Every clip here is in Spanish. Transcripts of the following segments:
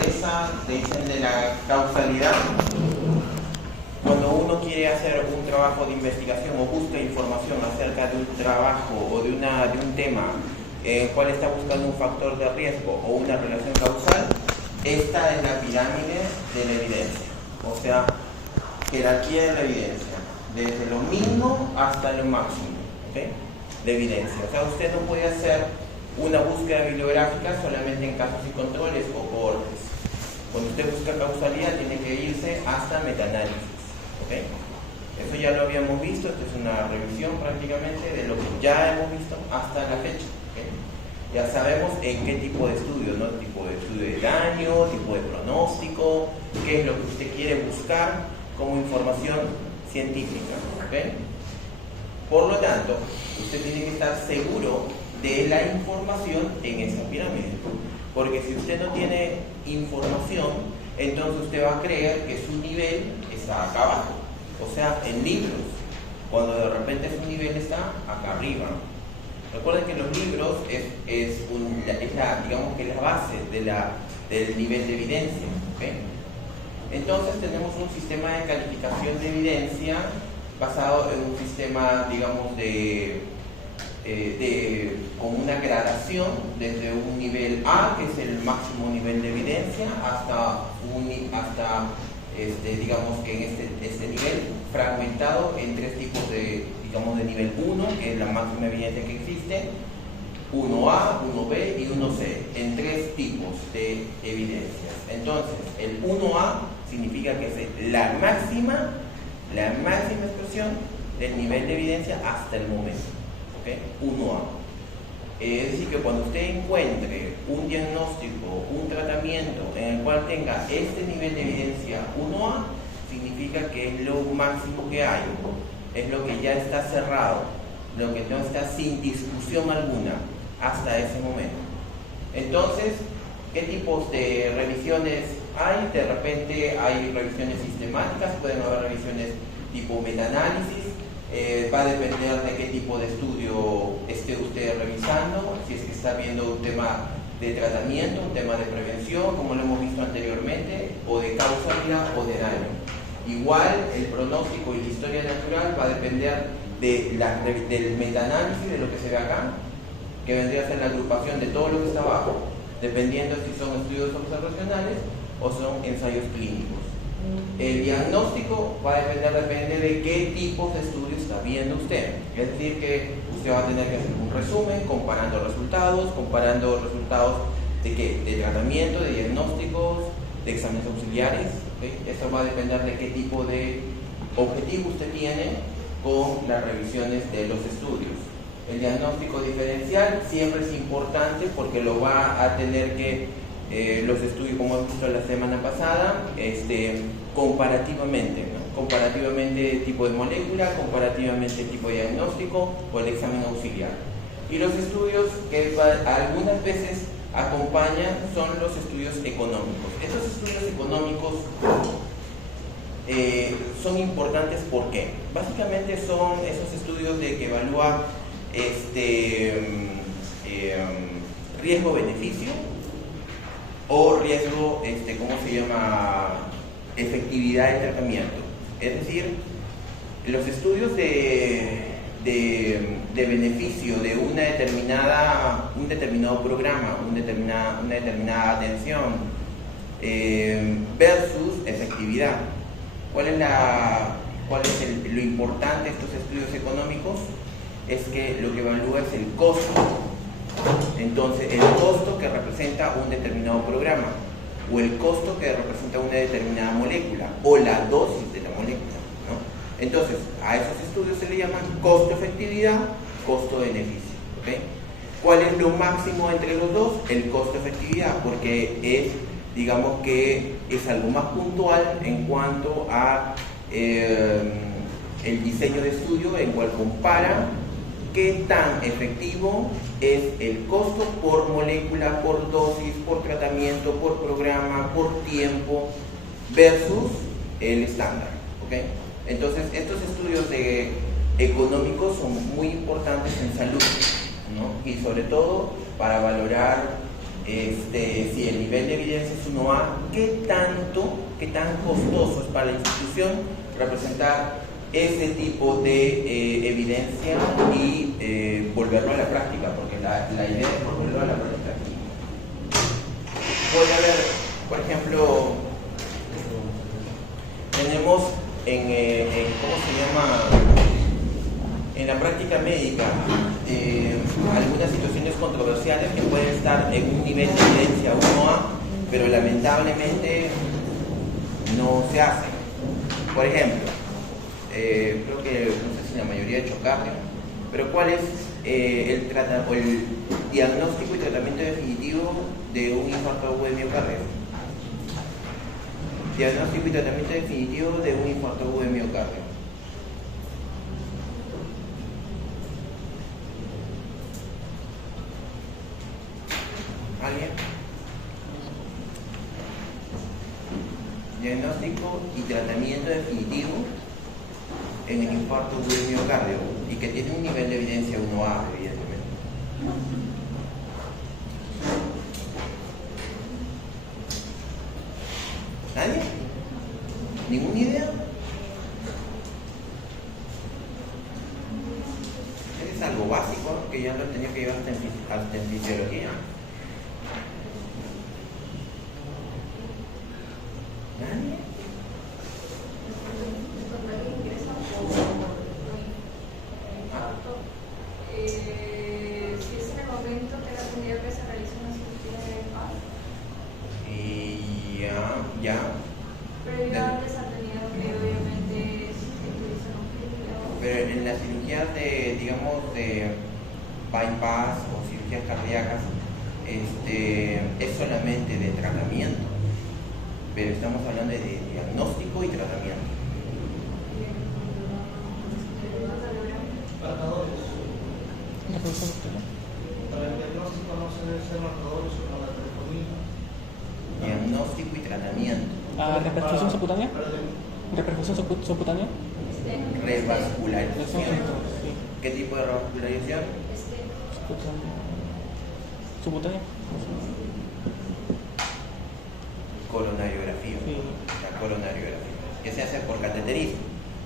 naturaleza, dicen, de la causalidad. Cuando uno quiere hacer un trabajo de investigación o busca información acerca de un trabajo o de un tema en el cual está buscando un factor de riesgo o una relación causal, esta es la pirámide de la evidencia. O sea, jerarquía de la evidencia, desde lo mínimo hasta lo máximo, ¿okay?, de evidencia. O sea, usted no puede hacer una búsqueda bibliográfica solamente en casos y controles o cohortes. Cuando usted busca causalidad, tiene que irse hasta metaanálisis. ¿Okay? Eso ya lo habíamos visto. Esto es una revisión prácticamente de lo que ya hemos visto hasta la fecha. ¿Okay? Ya sabemos en qué tipo de estudio, ¿no? Tipo de estudio de daño, tipo de pronóstico, qué es lo que usted quiere buscar como información científica. ¿Okay? Por lo tanto, usted tiene que estar seguro de la información en esa pirámide. Porque si usted no tiene información, entonces usted va a creer que su nivel está acá abajo. O sea, en libros, cuando de repente su nivel está acá arriba. Recuerden que los libros digamos que la base del nivel de evidencia. ¿Okay? Entonces tenemos un sistema de calificación de evidencia basado en un sistema, digamos, con una gradación desde un nivel A, que es el máximo nivel de evidencia, hasta digamos que en este nivel fragmentado en tres tipos de nivel 1, que es la máxima evidencia que existe, 1A, 1B y 1C, en tres tipos de evidencias. Entonces, el 1A significa que es la máxima expresión del nivel de evidencia hasta el momento. ¿Okay? 1A. Es decir, que cuando usted encuentre un diagnóstico, un tratamiento en el cual tenga este nivel de evidencia 1A, significa que es lo máximo que hay, es lo que ya está cerrado, lo que no está sin discusión alguna hasta ese momento. Entonces, ¿qué tipos de revisiones hay? De repente hay revisiones sistemáticas, pueden haber revisiones tipo metaanálisis. Va a depender de qué tipo de estudio esté usted revisando, si es que está viendo un tema de tratamiento, un tema de prevención, como lo hemos visto anteriormente, o de causalidad o de daño. Igual el pronóstico y la historia natural va a depender del metaanálisis, de lo que se ve acá, que vendría a ser la agrupación de todo lo que está abajo, dependiendo si son estudios observacionales o son ensayos clínicos. El diagnóstico va a depende de qué tipos de estudios está viendo usted. Es decir, que usted va a tener que hacer un resumen comparando resultados de qué, de tratamiento, de diagnósticos, de exámenes auxiliares. ¿Okay? Esto va a depender de qué tipo de objetivo usted tiene con las revisiones de los estudios. El diagnóstico diferencial siempre es importante porque lo va a tener que los estudios, como hemos visto la semana pasada, comparativamente, ¿no? Comparativamente tipo de molécula, comparativamente tipo de diagnóstico o el examen auxiliar. Y los estudios que algunas veces acompañan son los estudios económicos. Estos estudios económicos son importantes porque básicamente son esos estudios que evalúan riesgo-beneficio o riesgo, efectividad del tratamiento. Es decir, los estudios de beneficio de un determinado programa, una determinada atención, versus efectividad. ¿Cuál es lo importante de estos estudios económicos? Es que lo que evalúa es el costo. Entonces, el costo que representa un determinado programa, o el costo que representa una determinada molécula, o la dosis de la molécula, ¿no? Entonces, a esos estudios se le llaman costo-efectividad, costo-beneficio. ¿Okay? ¿Cuál es lo máximo entre los dos? El costo-efectividad, porque digamos que es algo más puntual en cuanto a el diseño de estudio, en cual compara qué tan efectivo es el costo por molécula, por dosis, por tratamiento, por programa, por tiempo, versus el estándar. ¿Okay? Entonces, estos estudios económicos son muy importantes en salud, ¿no? Y sobre todo para valorar si el nivel de evidencia es 1A, qué tan costoso es para la institución representar ese tipo de evidencia y volverlo a la práctica, porque la idea es volverlo a la práctica. Puede haber, por ejemplo, tenemos ¿cómo se llama? En la práctica médica, algunas situaciones controversiales que pueden estar en un nivel de evidencia 1A, pero lamentablemente no se hacen. Por ejemplo, creo que, no sé si la mayoría ha hecho cardio, pero ¿cuál es el diagnóstico y tratamiento definitivo de un infarto agudo de miocardio? Diagnóstico y tratamiento definitivo de un infarto agudo de miocardio. ¿Alguien? Diagnóstico y tratamiento definitivo en el infarto agudo de miocardio y que tiene un nivel de evidencia 1A, evidentemente. ¿Nadie? ¿Ninguna idea? Es algo básico que ya lo tenía que llevar hasta en fisiología. ¿Nadie? Si es en el momento que la tendría que se realiza una cirugía de paz. Y ya. Pero ya antes ha tenido que obviamente utilizar un filo. Pero en las cirugías de bypass o cirugías cardíacas, es solamente de tratamiento, pero estamos hablando de diagnóstico y tratamiento. Marcadores. Para el diagnóstico no se debe ser marcadores o para la telefonía. Diagnóstico y tratamiento. ¿Reperfusión subcutánea? ¿Reperfusión subcutánea? Revascularización. Sí. ¿Qué tipo de revascularización? ¿Subcutánea? Coronariografía. Sí. La coronariografía, que se hace por cateterismo.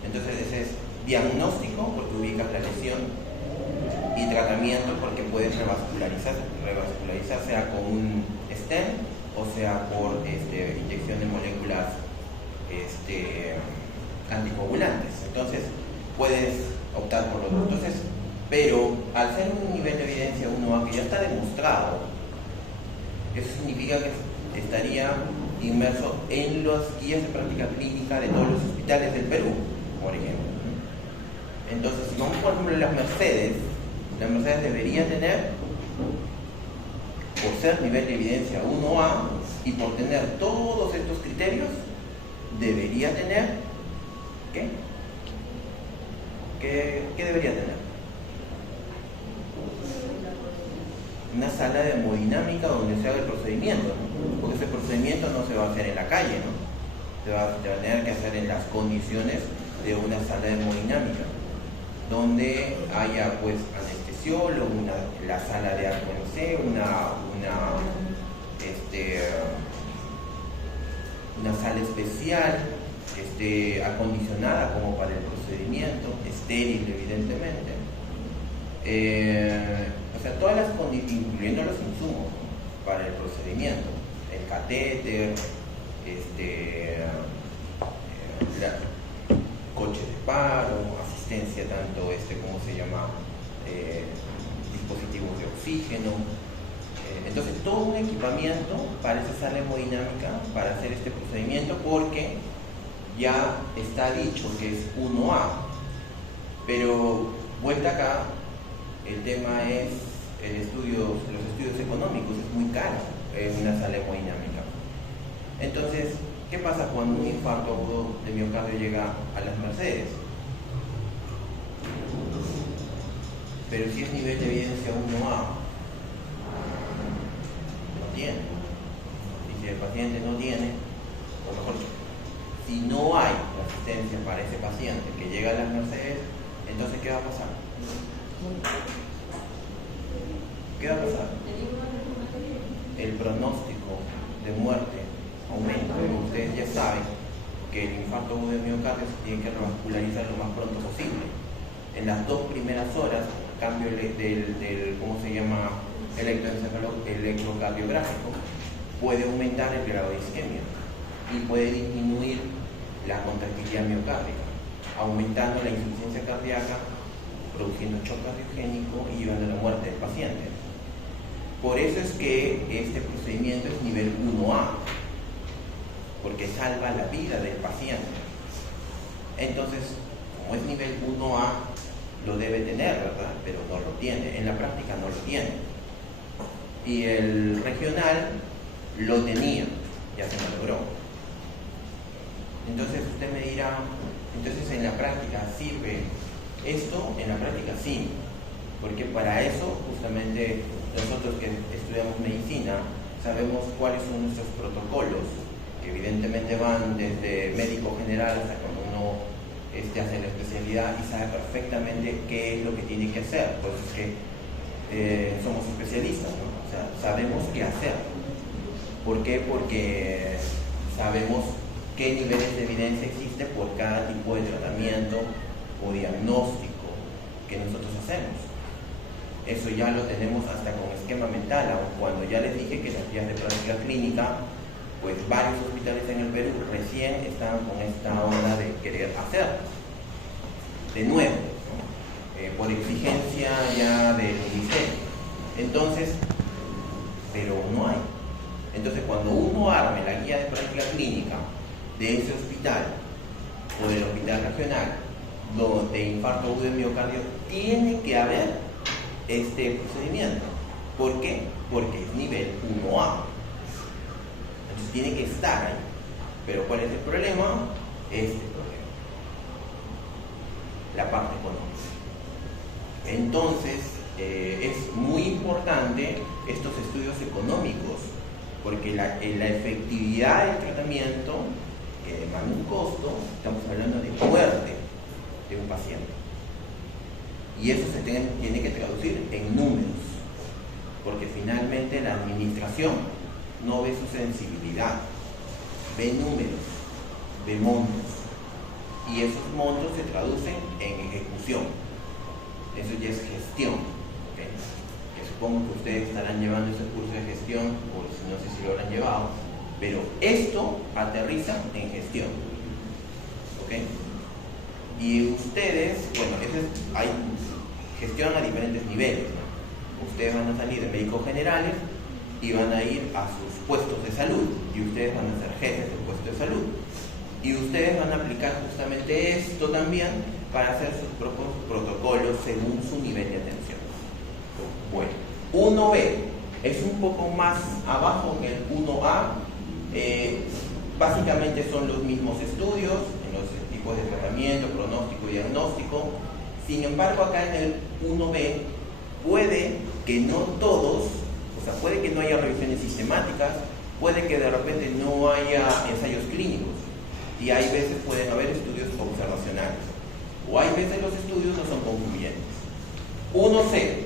Entonces ese es diagnóstico porque ubicas la lesión y tratamiento porque puedes revascularizar, sea con un stent o sea por inyección de moléculas anticoagulantes. Entonces puedes optar por los dos. Entonces, pero al ser un nivel de evidencia 1A que ya está demostrado, eso significa que estaría inmerso en las guías de práctica clínica de todos los hospitales del Perú, por ejemplo. Entonces, si vamos por ejemplo las Mercedes debería tener, por ser nivel de evidencia 1A y por tener todos estos criterios, debería tener, ¿qué? ¿Qué debería tener? Una sala de hemodinámica donde se haga el procedimiento, ¿no? Porque ese procedimiento no se va a hacer en la calle, ¿no? Se va a tener que hacer en las condiciones de una sala de hemodinámica, donde haya pues anestesiólogo, la sala de AQMC, una sala especial, acondicionada como para el procedimiento, estéril evidentemente. O sea, todas las condiciones, incluyendo los insumos, ¿no?, para el procedimiento, el catéter, coche de paro, asistencia tanto ¿cómo se llama? Dispositivos de oxígeno. Entonces todo un equipamiento para esa sala hemodinámica para hacer este procedimiento, porque ya está dicho que es 1A, pero vuelta acá, el tema es los estudios económicos, es muy caro una sala hemodinámica. Entonces, ¿qué pasa cuando un infarto agudo de miocardio llega a las Mercedes? Pero si es nivel de evidencia 1A, no tiene. Y si el paciente no tiene, o mejor dicho, si no hay asistencia para ese paciente que llega a las Mercedes, entonces ¿qué va a pasar? ¿Qué va a pasar? el pronóstico de muerte aumenta. Como ustedes ya saben que el infarto agudo de miocardio se tiene que revascularizar lo más pronto posible. En las 2 primeras horas, cambio del ¿cómo se llama? Electrocardiográfico, puede aumentar el grado de isquemia y puede disminuir la contractilidad miocárdica, aumentando la insuficiencia cardíaca, produciendo shock cardiogénico y llevando a la muerte del paciente. Por eso es que este procedimiento es nivel 1A, porque salva la vida del paciente. Entonces, como es nivel 1A, lo debe tener, ¿verdad? Pero no lo tiene, en la práctica no lo tiene. Y el regional lo tenía, ya se me logró. Entonces usted me dirá, entonces en la práctica sirve esto, en la práctica sí, porque para eso justamente nosotros que estudiamos medicina sabemos cuáles son nuestros protocolos, que evidentemente van desde médico general hasta cuando uno hace la especialidad y sabe perfectamente qué es lo que tiene que hacer. Pues es que somos especialistas, ¿no? O sea, sabemos qué hacer. ¿Por qué? Porque sabemos qué niveles de evidencia existe por cada tipo de tratamiento o diagnóstico que nosotros hacemos. Eso ya lo tenemos hasta con esquema mental, aun cuando ya les dije que las guías de práctica clínica, pues varios hospitales en el Perú recién están con esta onda de querer hacer. De nuevo, ¿no? Por exigencia ya del INICEF. Entonces, pero no hay. Entonces, cuando uno arme la guía de práctica clínica de ese hospital o del hospital regional de infarto agudo de miocardio, tiene que haber este procedimiento. ¿Por qué? Porque es nivel 1A. Entonces tiene que estar ahí. Pero ¿cuál es el problema? Este problema. La parte económica. Entonces, es muy importante estos estudios económicos, porque la efectividad del tratamiento que demanda un costo, estamos hablando de muerte de un paciente. Y eso se tiene que traducir en números, porque finalmente la administración no ve su sensibilidad, ve números, ve montos, y esos montos se traducen en ejecución. Eso ya es gestión, ¿okay? Que supongo que ustedes estarán llevando ese curso de gestión, o no sé si lo habrán llevado, pero esto aterriza en gestión, ¿ok? Y ustedes, bueno, hay gestión a diferentes niveles, ¿no? Ustedes van a salir de médicos generales y van a ir a sus puestos de salud, y ustedes van a ser jefes del puesto de salud, y ustedes van a aplicar justamente esto también para hacer sus propios protocolos según su nivel de atención. Bueno, 1B es un poco más abajo que el 1A. Básicamente son los mismos estudios en los tipos de tratamiento, pronóstico y diagnóstico. Sin embargo, acá en el 1B puede que no todos, o sea, puede que no haya revisiones sistemáticas, puede que de repente no haya ensayos clínicos, y hay veces pueden haber estudios observacionales, o hay veces los estudios no son concluyentes. 1C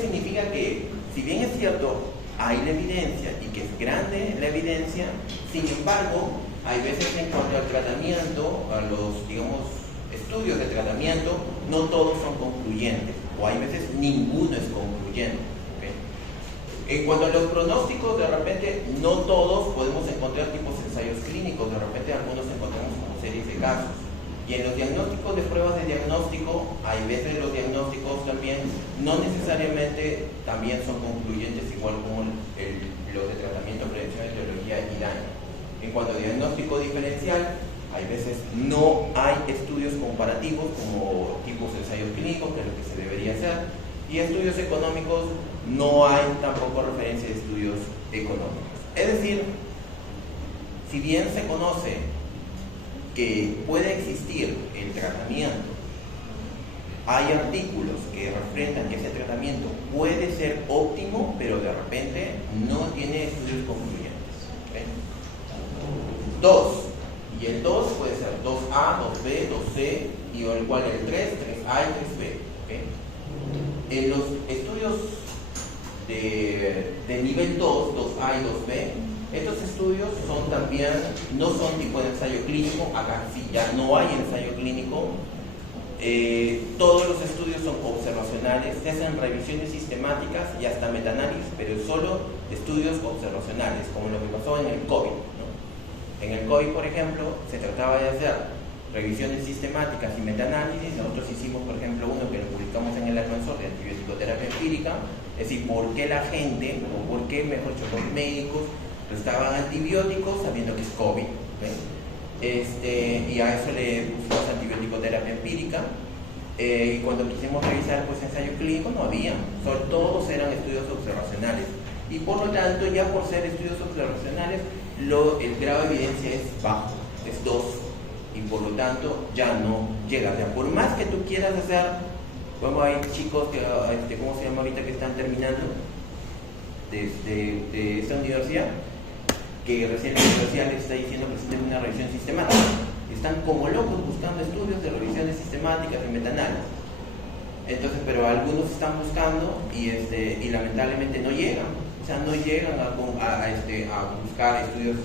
significa que, si bien es cierto, hay la evidencia y que es grande la evidencia, sin embargo, hay veces en cuanto al tratamiento, a los, digamos, estudios de tratamiento, no todos son concluyentes, o hay veces ninguno es concluyente. ¿Okay? En cuanto a los pronósticos, de repente no todos podemos encontrar tipos de ensayos clínicos, de repente algunos encontramos como series de casos. Y en los diagnósticos de pruebas de diagnóstico, hay veces los diagnósticos también no necesariamente también son concluyentes, igual como los de tratamiento, prevención, etiología y daño. En cuanto a diagnóstico diferencial, hay veces no hay estudios comparativos como tipos de ensayos clínicos, que es lo que se debería hacer, y estudios económicos, no hay tampoco referencia de estudios económicos. Es decir, si bien se conoce que puede existir el tratamiento, hay artículos que refrendan que ese tratamiento puede ser óptimo, pero de repente no tiene estudios concluyentes. ¿Okay? 2. Y el 2 puede ser 2A, 2B, 2C, y o igual el 3, 3A y 3B. ¿Okay? En los estudios de De nivel 2, 2A y 2B, estos estudios son también, no son tipo de ensayo clínico, acá sí ya no hay ensayo clínico. Todos los estudios son observacionales, se hacen revisiones sistemáticas y hasta metaanálisis, pero solo estudios observacionales, como lo que pasó en el COVID, ¿no? En el COVID, por ejemplo, se trataba de hacer revisiones sistemáticas y metaanálisis. Nosotros hicimos, por ejemplo, uno que lo publicamos en el Almanzor de antibiótico-terapia empírica, es decir, por qué la gente, o por qué, mejor dicho, los médicos restaban antibióticos sabiendo que es COVID, ¿ven? Y a eso le pusimos antibiótico-terapia empírica. Y cuando quisimos revisar pues ensayo clínico no había, todos eran estudios observacionales, y por lo tanto ya por ser estudios observacionales el grado de evidencia es bajo, es 2, y por lo tanto ya no llega. O sea, por más que tú quieras hacer, bueno, hay chicos que, ¿cómo se llama ahorita, que están terminando de esta universidad, que recién la universidad les está diciendo que presenten una revisión sistemática. Están como locos buscando estudios de revisiones sistemáticas y metaanálisis. Entonces, pero algunos están buscando y lamentablemente no llegan. O sea, no llegan a buscar estudios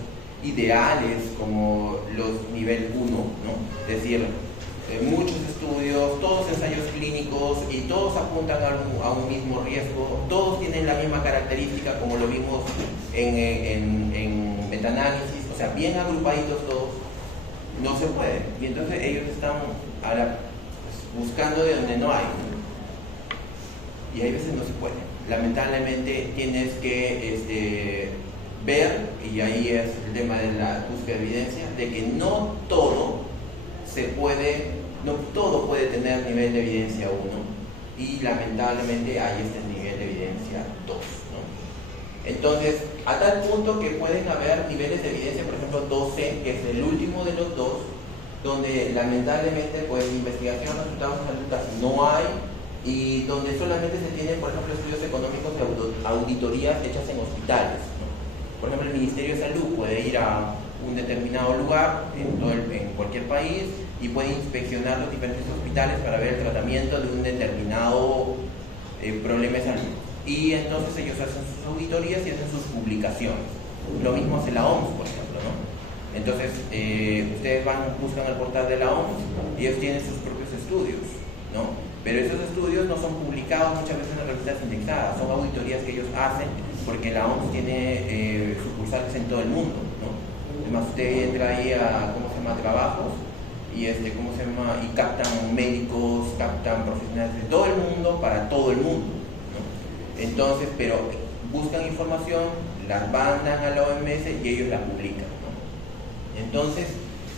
ideales como los nivel 1, ¿no? Es decir, muchos estudios, todos ensayos clínicos, y todos apuntan a un mismo riesgo, todos tienen la misma característica como lo vimos en metaanálisis, o sea, bien agrupaditos todos. No se puede, y entonces ellos están ahora pues, buscando de donde no hay, y hay veces no se puede. Lamentablemente tienes que ver, y ahí es el tema de la búsqueda de evidencia, de que no todo puede tener nivel de evidencia 1, y lamentablemente hay este nivel de evidencia 2, ¿no? Entonces, a tal punto que pueden haber niveles de evidencia, por ejemplo 12, que es el último de los dos, donde lamentablemente pues investigación, resultados casi no hay, y donde solamente se tienen, por ejemplo, estudios económicos de auditorías hechas en hospitales, ¿no? Por ejemplo, el Ministerio de Salud puede ir a un determinado lugar en cualquier país y puede inspeccionar los diferentes hospitales para ver el tratamiento de un determinado problema de salud. Y entonces ellos hacen sus auditorías y hacen sus publicaciones. Lo mismo hace la OMS, por ejemplo, ¿no? Entonces, ustedes buscan el portal de la OMS y ellos tienen sus propios estudios, ¿no? Pero esos estudios no son publicados muchas veces en revistas indexadas, son auditorías que ellos hacen porque la OMS tiene sucursales en todo el mundo, ¿no? Además, usted entra ahí a, trabajos, y y captan médicos, captan profesionales de todo el mundo para todo el mundo, ¿no? Entonces, pero buscan información, la mandan a la OMS y ellos la publican, ¿no? Entonces,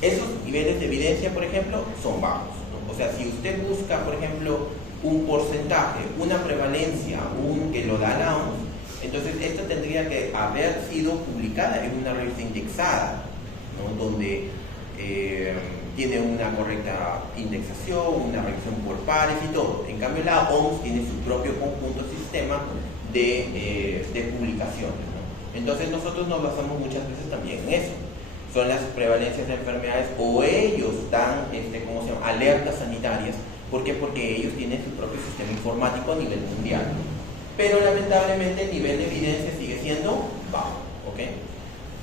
esos niveles de evidencia, por ejemplo, son bajos, ¿no? O sea, si usted busca, por ejemplo, un porcentaje, una prevalencia, que lo da la OMS, entonces esto tendría que haber sido publicada en una revista indexada, ¿no? Donde tiene una correcta indexación, una revisión por pares y todo. En cambio, la OMS tiene su propio conjunto sistema de publicaciones, ¿no? Entonces nosotros nos basamos muchas veces también en eso. Son las prevalencias de enfermedades, o ellos dan alertas sanitarias. ¿Por qué? Porque ellos tienen su propio sistema informático a nivel mundial. Pero lamentablemente el nivel de evidencia sigue siendo bajo, ¿ok?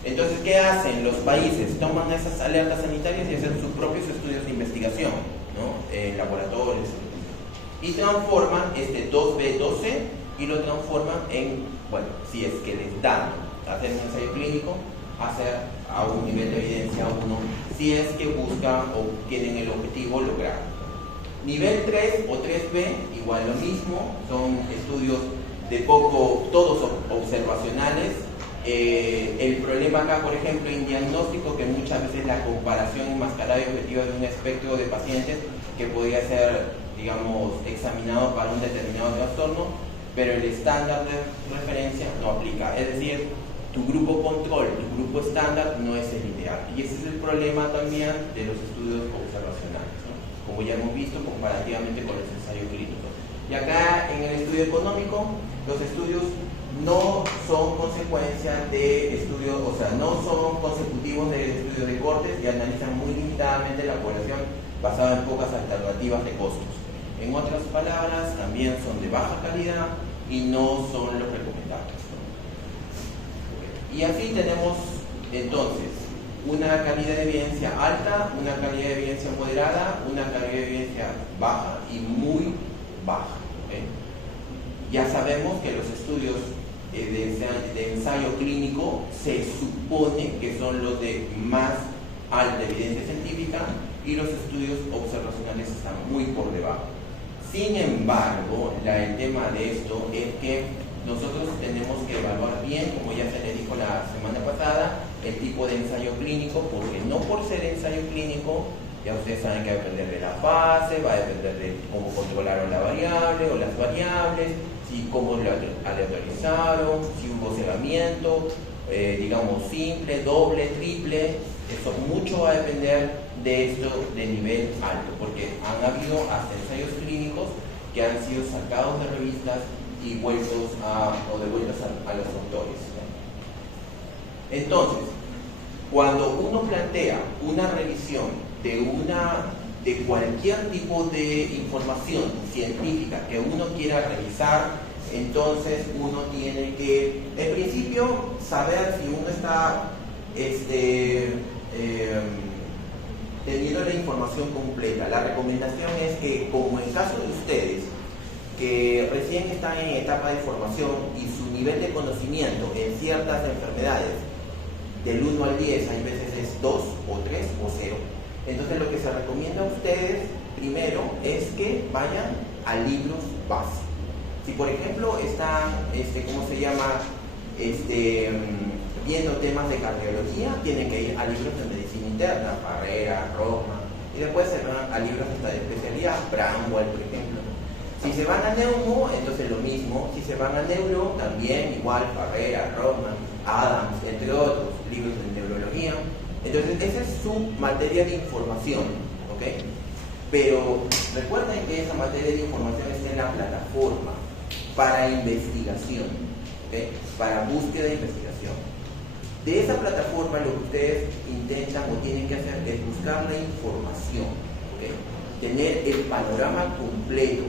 Entonces, ¿qué hacen los países? Toman esas alertas sanitarias y hacen sus propios estudios de investigación, ¿no? En laboratorios, y transforman 2B12 y lo transforman en, bueno, si es que les dan hacer un ensayo clínico, hacer a un nivel de evidencia 1, si es que buscan o tienen el objetivo lograr. Nivel 3 o 3B, igual lo mismo, son estudios todos observacionales. El problema acá, por ejemplo, en diagnóstico, que muchas veces la comparación enmascarada y objetiva de un espectro de pacientes que podría ser, digamos, examinado para un determinado trastorno, pero el estándar de referencia no aplica. Es decir, tu grupo control, tu grupo estándar no es el ideal. Y ese es el problema también de los estudios observacionales, ¿no? Como ya hemos visto comparativamente con los ensayos clínicos. Y acá en el estudio económico, los estudios no son consecuencia de estudios, o sea, no son consecutivos del estudio de cortes, y analizan muy limitadamente la población basada en pocas alternativas de costos. En otras palabras, también son de baja calidad y no son los recomendables, ¿no? Y así tenemos entonces una calidad de evidencia alta, una calidad de evidencia moderada, una calidad de evidencia baja y muy baja. ¿Okay? Ya sabemos que los estudios de ensayo clínico se supone que son los de más alta evidencia científica y los estudios observacionales están muy por debajo. Sin embargo, el tema de esto es que nosotros tenemos que evaluar bien, como ya se le dijo la semana pasada, el tipo de ensayo clínico, porque no por ser ensayo clínico, ya ustedes saben que va a depender de la fase, va a depender de cómo controlaron la variable o las variables, si cómo lo aleatorizaron, si hubo cegamiento, digamos simple, doble, triple. Eso mucho va a depender de esto de nivel alto, porque han habido hasta ensayos clínicos que han sido sacados de revistas y devueltos a los autores. Entonces, cuando uno plantea una revisión de cualquier tipo de información científica que uno quiera revisar, entonces uno tiene que, en principio, saber si uno está teniendo la información completa. La recomendación es que, como en caso de ustedes, que recién están en etapa de formación y su nivel de conocimiento en ciertas enfermedades del 1 al 10, hay veces es 2 o 3 o 0. Entonces lo que se recomienda a ustedes primero es que vayan a libros base. Si por ejemplo están, viendo temas de cardiología, tienen que ir a libros de medicina interna, Barrera, Roma, y después se van a libros de especialidad, Bramwell, por ejemplo. Si se van a neumo, entonces lo mismo. Si se van a neuro, también igual, Barrera, Roma, Adams, entre otros libros de neurología. Entonces esa es su materia de información, ¿ok? Pero recuerden que esa materia de información está en la plataforma para investigación, ¿ok? Para búsqueda e investigación. De esa plataforma lo que ustedes intentan o tienen que hacer es buscar la información, ¿ok? Tener el panorama completo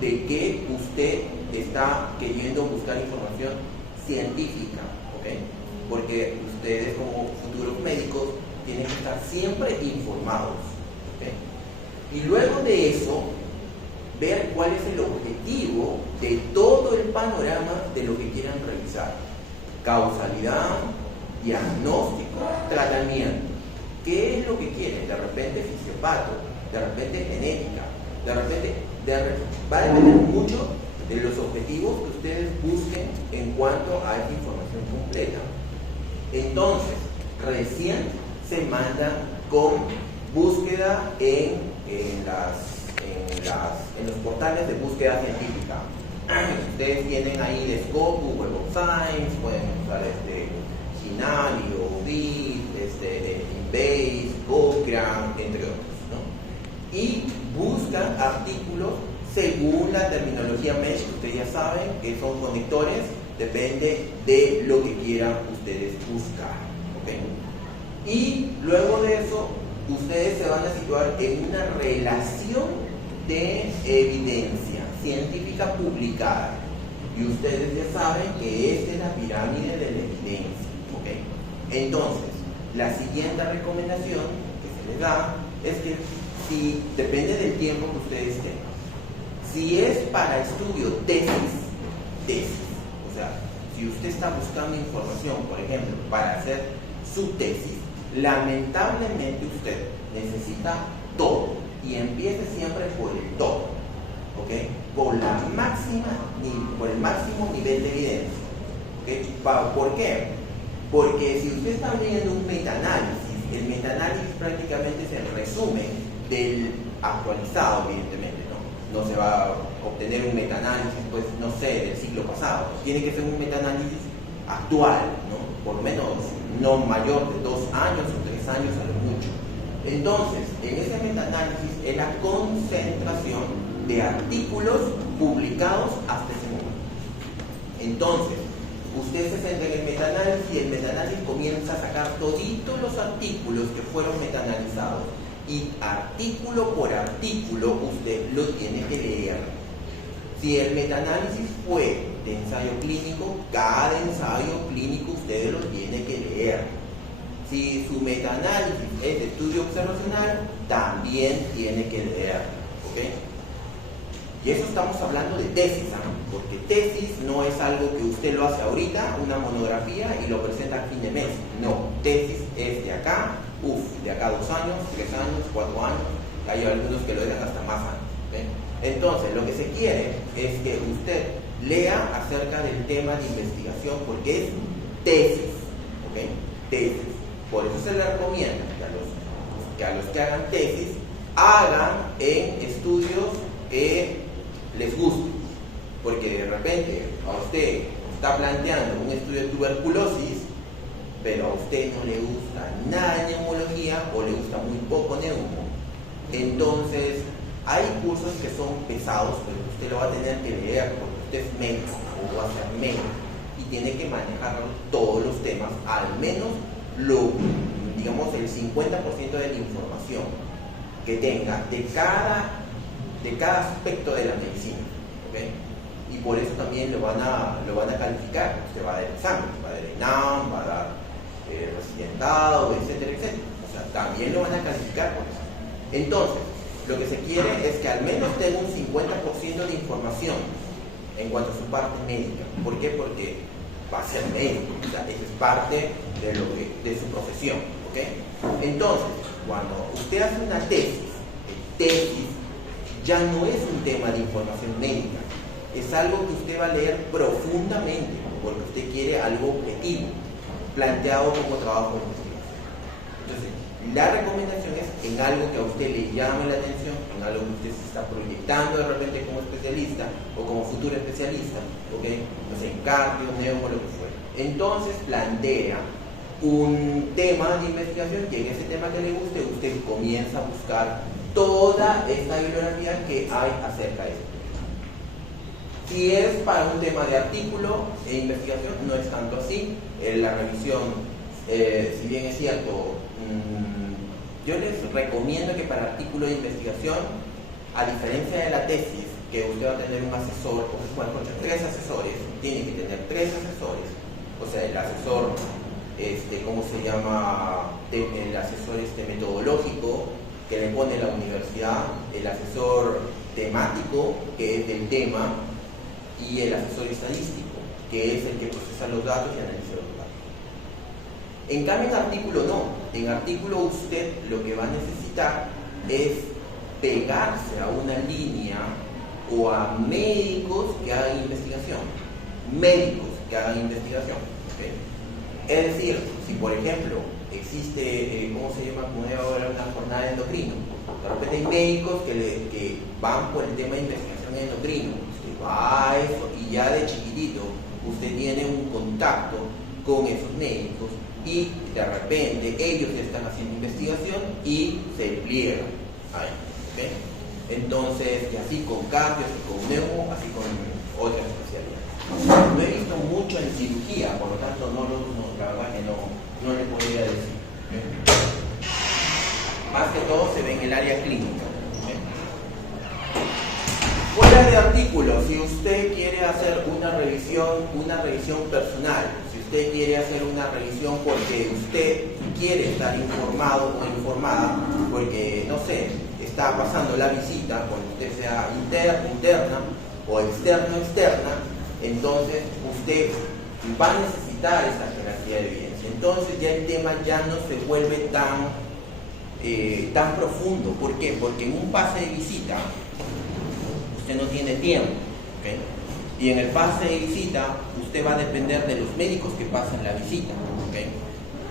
de que usted está queriendo buscar información científica, ¿ok? Porque ustedes como futuros médicos tienen que estar siempre informados, ¿ok? Y luego de eso, ver cuál es el objetivo de todo el panorama de lo que quieran revisar. Causalidad, diagnóstico, tratamiento. ¿Qué es lo que quieren? De repente fisiopato, de repente genética, de repente va a depender mucho de los objetivos que ustedes busquen en cuanto a esta información completa. Entonces, recién se mandan con búsqueda en los portales de búsqueda científica. Ustedes tienen ahí de Scopus, Web of Science, pueden usar Ginali, ODIT, Embase, Cochrane, entre otros, ¿no? Y buscan artículos según la terminología MESH, que ustedes ya saben que son conectores, depende de lo que quieran ustedes buscar, ¿ok? Y luego de eso, ustedes se van a situar en una relación de evidencia científica publicada. Y ustedes ya saben que esta es la pirámide de la evidencia, ¿ok? Entonces, la siguiente recomendación que se les da es que depende del tiempo que ustedes tengan. Si es para estudio tesis, o sea, si usted está buscando información, por ejemplo, para hacer su tesis, lamentablemente usted necesita todo y empiece siempre por el todo, ¿ok? Por el máximo nivel de evidencia, ¿ok? ¿Por qué? Porque si usted está viendo un metaanálisis, el metaanálisis prácticamente es el resumen del actualizado, evidentemente, no se va a obtener un metaanálisis, pues, no sé, del siglo pasado. Tiene que ser un metaanálisis actual, ¿no? Por lo menos no mayor de 2 años o 3 años a lo mucho. Entonces, en ese metaanálisis es la concentración de artículos publicados hasta ese momento. Entonces, usted se centra en el metaanálisis y el metaanálisis comienza a sacar toditos los artículos que fueron metaanalizados. Y artículo por artículo usted lo tiene que leer. Si el metaanálisis fue de ensayo clínico, cada ensayo clínico ustedes lo tienen que leer. Si su metaanálisis es de estudio observacional, también tiene que leer. ¿Ok? Y eso estamos hablando de tesis, ¿no? Porque tesis no es algo que usted lo hace ahorita, una monografía, y lo presenta a fin de mes. No, tesis es de acá, de acá 2 años, 3 años, 4 años, hay algunos que lo dejan hasta más años. ¿Okay? Entonces, lo que se quiere es que usted lea acerca del tema de investigación, porque es tesis. ¿Ok? Tesis. Por eso se le recomienda que a los que hagan tesis, hagan en estudios que les guste, porque de repente a usted está planteando un estudio de tuberculosis, pero a usted no le gusta nada de neumología o le gusta muy poco neumo. Entonces hay cursos que son pesados, pero usted lo va a tener que leer porque usted es médico o va a ser médico y tiene que manejar todos los temas, al menos digamos el 50% de la información que tenga de cada aspecto de la medicina, ¿okay? Y por eso también lo van a calificar. Usted va a dar examen, va a dar ENAM, va a dar residentado, etcétera, etcétera. O sea, también lo van a calificar por eso. Entonces, lo que se quiere es que al menos tenga un 50% de información en cuanto a su parte médica. ¿Por qué? Porque va a ser médico, o sea, esa es parte de su profesión, ¿ok? Entonces, cuando usted hace una tesis ya no es un tema de información médica, es algo que usted va a leer profundamente, porque usted quiere algo objetivo, planteado como trabajo de investigación. Entonces, la recomendación es en algo que a usted le llame la atención, en algo que usted se está proyectando de repente como especialista o como futuro especialista, ¿ok? No sé, en cardio, neumo, lo que fuera. Entonces plantea un tema de investigación y en ese tema que le guste, usted comienza a buscar toda esta bibliografía que hay acerca de esto. Si es para un tema de artículo e investigación, no es tanto así. La revisión, si bien es cierto, yo les recomiendo que para artículo de investigación, a diferencia de la tesis, que usted va a tener un asesor, o bueno, 3 asesores, tiene que tener 3 asesores, o sea, el asesor, ¿cómo se llama? El asesor metodológico, que le pone la universidad, el asesor temático, que es del tema, y el asesor estadístico, que es el que procesa los datos y analiza los datos. En cambio, en artículo no. En artículo usted lo que va a necesitar es pegarse a una línea o a médicos que hagan investigación. Médicos que hagan investigación. ¿Okay? Es decir, si por ejemplo existe, ¿cómo se llama? Como ahora una jornada de endocrino. De repente hay médicos que van por el tema de investigación endocrino. Usted va a eso y ya de chiquitito usted tiene un contacto con esos médicos y de repente ellos están haciendo investigación y se pliegan ahí, ¿okay? Entonces, y así con cardio, así con neumo, así con otras especialidades. No he visto mucho en cirugía, por lo tanto la verdad que no le podría decir, ¿okay? Más que todo se ve en el área clínica, ¿okay? Fuera de artículos, si usted quiere hacer una revisión personal, si usted quiere hacer una revisión porque usted quiere estar informado o informada, porque, no sé, está pasando la visita, cuando usted sea interna o externa, entonces usted va a necesitar esa jerarquía de evidencia. Entonces ya el tema ya no se vuelve tan profundo. ¿Por qué? Porque en un pase de visita usted no tiene tiempo, ¿okay? Y en el pase de visita usted va a depender de los médicos que pasan la visita, ¿okay?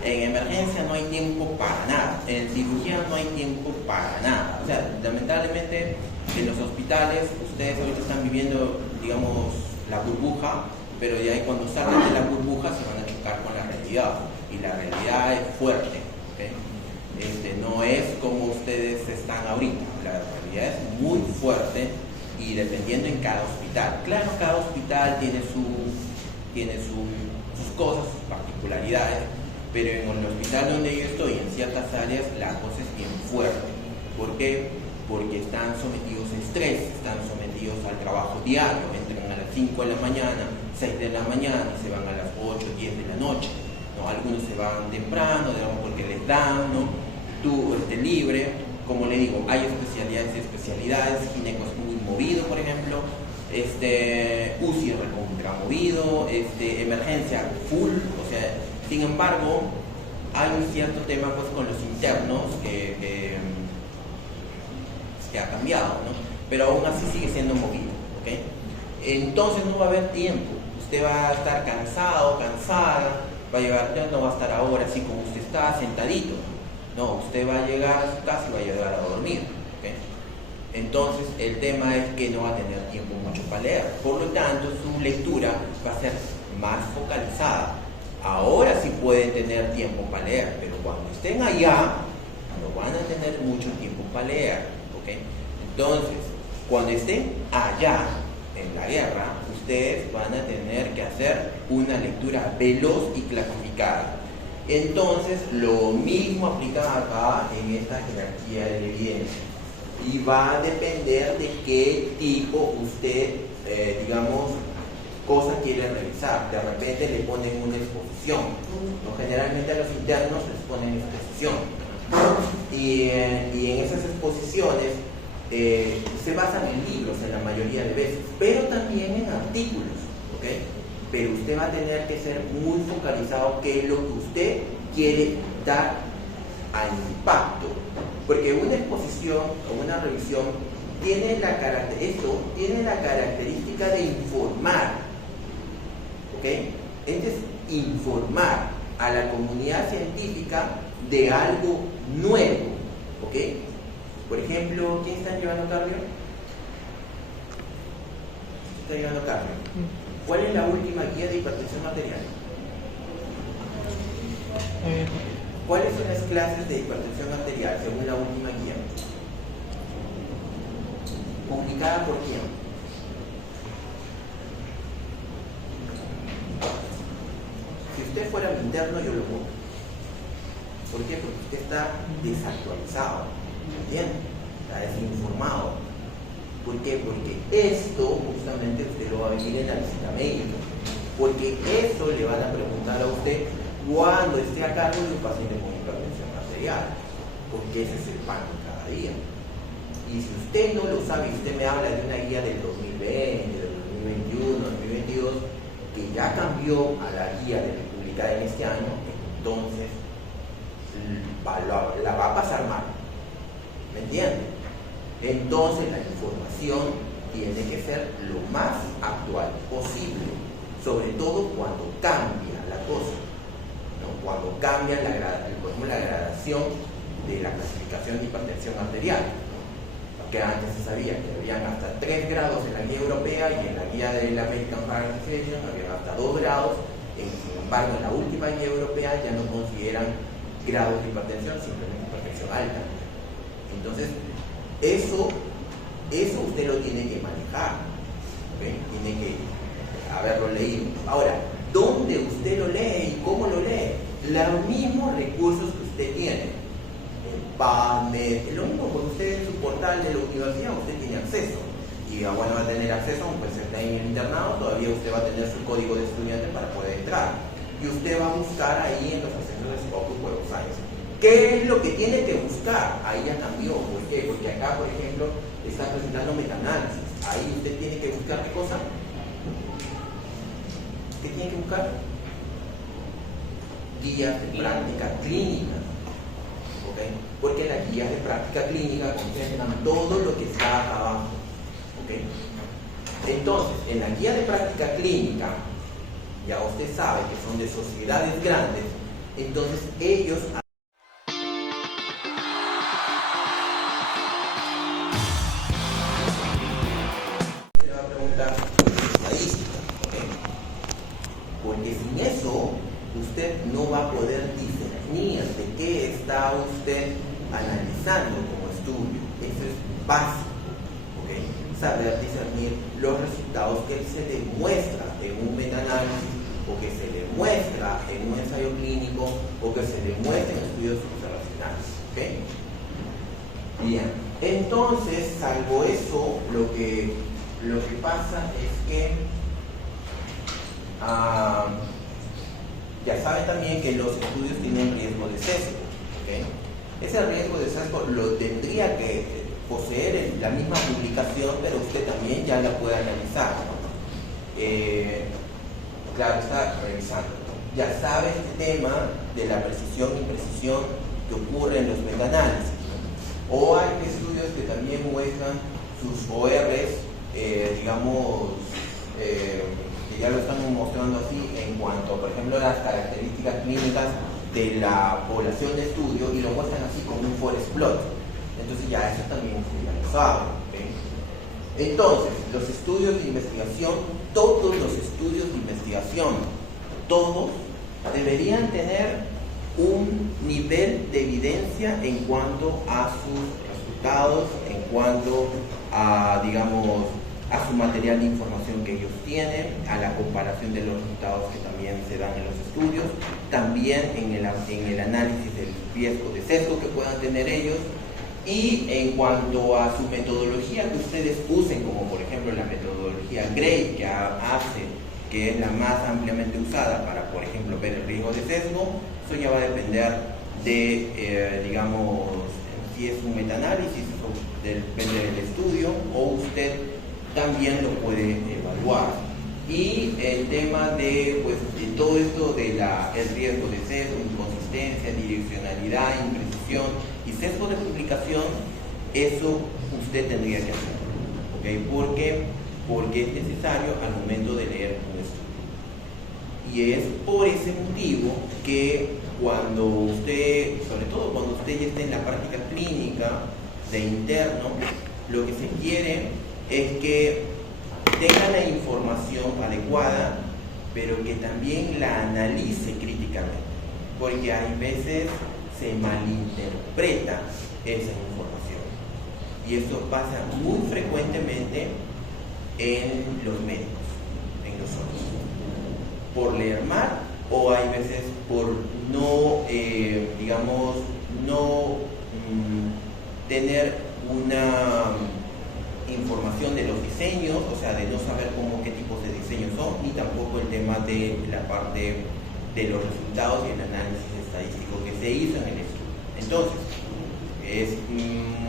En emergencia no hay tiempo para nada, en cirugía no hay tiempo para nada. O sea, lamentablemente en los hospitales ustedes ahorita están viviendo, digamos, la burbuja, pero de ahí cuando salgan de la burbuja se van a chocar con la realidad, y la realidad es fuerte, ¿okay? No es como ustedes están ahorita, la realidad es muy fuerte y dependiendo en cada hospital. Claro, cada hospital tiene sus cosas, sus particularidades, pero en el hospital donde yo estoy, en ciertas áreas, la cosa es bien fuerte. ¿Por qué? porque están sometidos a estrés, están sometidos al trabajo diario, entran a las 5 de la mañana, 6 de la mañana y se van a las 8, 10 de la noche, ¿no? Algunos se van temprano, digamos, porque les dan, ¿no? Tú libre, como le digo, hay especialidades y especialidades, gineco es muy movido, por ejemplo, UCI es recontra movido, emergencia full, o sea, sin embargo, hay un cierto tema pues con los internos que ha cambiado, ¿no? Pero aún así sigue siendo movido, ¿ok? Entonces no va a haber tiempo, usted va a estar cansado, cansada, no va a estar ahora así como usted está, sentadito, no, usted va a llegar a su casa y va a llegar a dormir, ¿ok? Entonces el tema es que no va a tener tiempo mucho para leer, por lo tanto su lectura va a ser más focalizada. Ahora sí pueden tener tiempo para leer, pero cuando estén allá no van a tener mucho tiempo para leer, ¿ok? Entonces, cuando estén allá en la guerra, ustedes van a tener que hacer una lectura veloz y clasificada. Entonces, lo mismo aplica acá en esta jerarquía de la evidencia. Y va a depender de qué tipo usted, digamos, cosa quiere revisar. De repente le ponen una exposición, ¿no? Generalmente a los internos les ponen exposición. Y en esas exposiciones se basan en libros en la mayoría de veces, pero también en artículos, ¿ok? Pero usted va a tener que ser muy focalizado qué es lo que usted quiere dar al impacto. Porque una exposición o una revisión tiene la característica de informar, ¿ok? Es informar a la comunidad científica de algo nuevo, ¿ok? Por ejemplo, ¿quién está llevando cardio? ¿Está llevando cardio? ¿Cuál es la última guía de hipertensión arterial? ¿Cuáles son las clases de hipertensión arterial según la última guía? ¿Publicada por quién? Si usted fuera mi interno, yo lo pongo. ¿Por qué? Porque usted está desactualizado, ¿entiende? Está desinformado. ¿Por qué? Porque esto justamente usted lo va a vivir en la visita médica. Porque eso le van a preguntar a usted cuando esté a cargo de un paciente con hipertensión arterial. Porque ese es el pan de cada día. Y si usted no lo sabe, usted me habla de una guía del 2020, del 2021, 2022, que ya cambió a la guía de publicada en este año, entonces la va a pasar mal. ¿Me entiende? Entonces la información tiene que ser lo más actual posible, sobre todo cuando cambia la cosa, ¿no? Cuando cambia por ejemplo, la gradación de la clasificación de hipertensión arterial, ¿no? Que antes se sabía que habían hasta 3 grados en la guía europea y en la guía de la American Heart Association habían hasta 2 grados. Sin embargo, en la última guía europea ya no consideran grados de hipertensión, simplemente hipertensión alta. Entonces, eso usted lo tiene que manejar, ¿okay? Tiene que haberlo leído. Ahora, ¿dónde usted lo lee y cómo lo lee? Los mismos recursos que usted tiene, el PubMed, lo mismo porque usted en su portal de la universidad usted tiene acceso. Y bueno, va a tener acceso, pues está en el internado, todavía usted va a tener su código de estudiante para poder entrar. Y usted va a buscar ahí en los asesores de Scopus Web of Science. ¿Qué es lo que tiene que buscar? Ahí ya cambió. ¿Por qué? Porque acá, por ejemplo, está presentando metaanálisis. Ahí usted tiene que buscar ¿qué cosa? ¿Qué tiene que buscar? Guías de práctica clínica. ¿Okay? Porque las guías de práctica clínica concentran todo lo que está acá abajo. ¿Okay? Entonces, en la guía de práctica clínica, ya usted sabe que son de sociedades grandes, entonces ellos le va a preguntar estadística, ¿okay? Porque sin eso usted no va a poder discernir de qué está usted analizando como estudio. Eso es básico, ¿okay? Saber discernir los resultados que se demuestra en un metaanálisis o que se demuestra en un ensayo clínico o que se demuestra en estudios observacionales, ¿okay? Bien. Entonces, salvo eso, lo que pasa es que ya saben también que los estudios tienen riesgo de sesgo. ¿Okay? Ese riesgo de sesgo lo tendría que poseer en la misma publicación, pero usted también ya la puede analizar. Claro, está revisando. Ya sabe este tema de la precisión e imprecisión que ocurre en los metaanálisis. O hay estudios que también muestran sus ORs, digamos, que ya lo están mostrando así en cuanto, por ejemplo, a las características clínicas de la población de estudio y lo muestran así como un forest plot. Entonces ya eso también ya lo saben. ¿Okay? Entonces, los estudios de investigación, todos los estudios de investigación, todos deberían tener un nivel de evidencia en cuanto a sus resultados, en cuanto a, digamos, a su material de información que ellos tienen, a la comparación de los resultados que también se dan en los estudios, también en el análisis del riesgo de sesgo que puedan tener ellos, y en cuanto a su metodología que ustedes usen, como por ejemplo la metodología GRADE, que es la más ampliamente usada para, por ejemplo, ver el riesgo de sesgo, eso ya va a depender de, digamos, si es un metaanálisis, eso depende del estudio, o usted también lo puede evaluar. Y el tema de, pues, de todo esto de el riesgo de sesgo, inconsistencia, direccionalidad, imprecisión y sesgo de publicación, eso usted tendría que hacer, ¿okay? Porque es necesario al momento de leer un estudio. Y es por ese motivo que cuando usted, sobre todo cuando usted ya esté en la práctica clínica de interno, lo que se quiere es que tenga la información adecuada, pero que también la analice críticamente, porque hay veces se malinterpreta esa información. Y esto pasa muy frecuentemente en los médicos, en nosotros, por leer mal, o hay veces por no, digamos, no tener una información de los diseños, o sea, de no saber qué tipos de diseños son, ni tampoco el tema de la parte de los resultados y el análisis estadístico que se hizo en el estudio. Entonces, es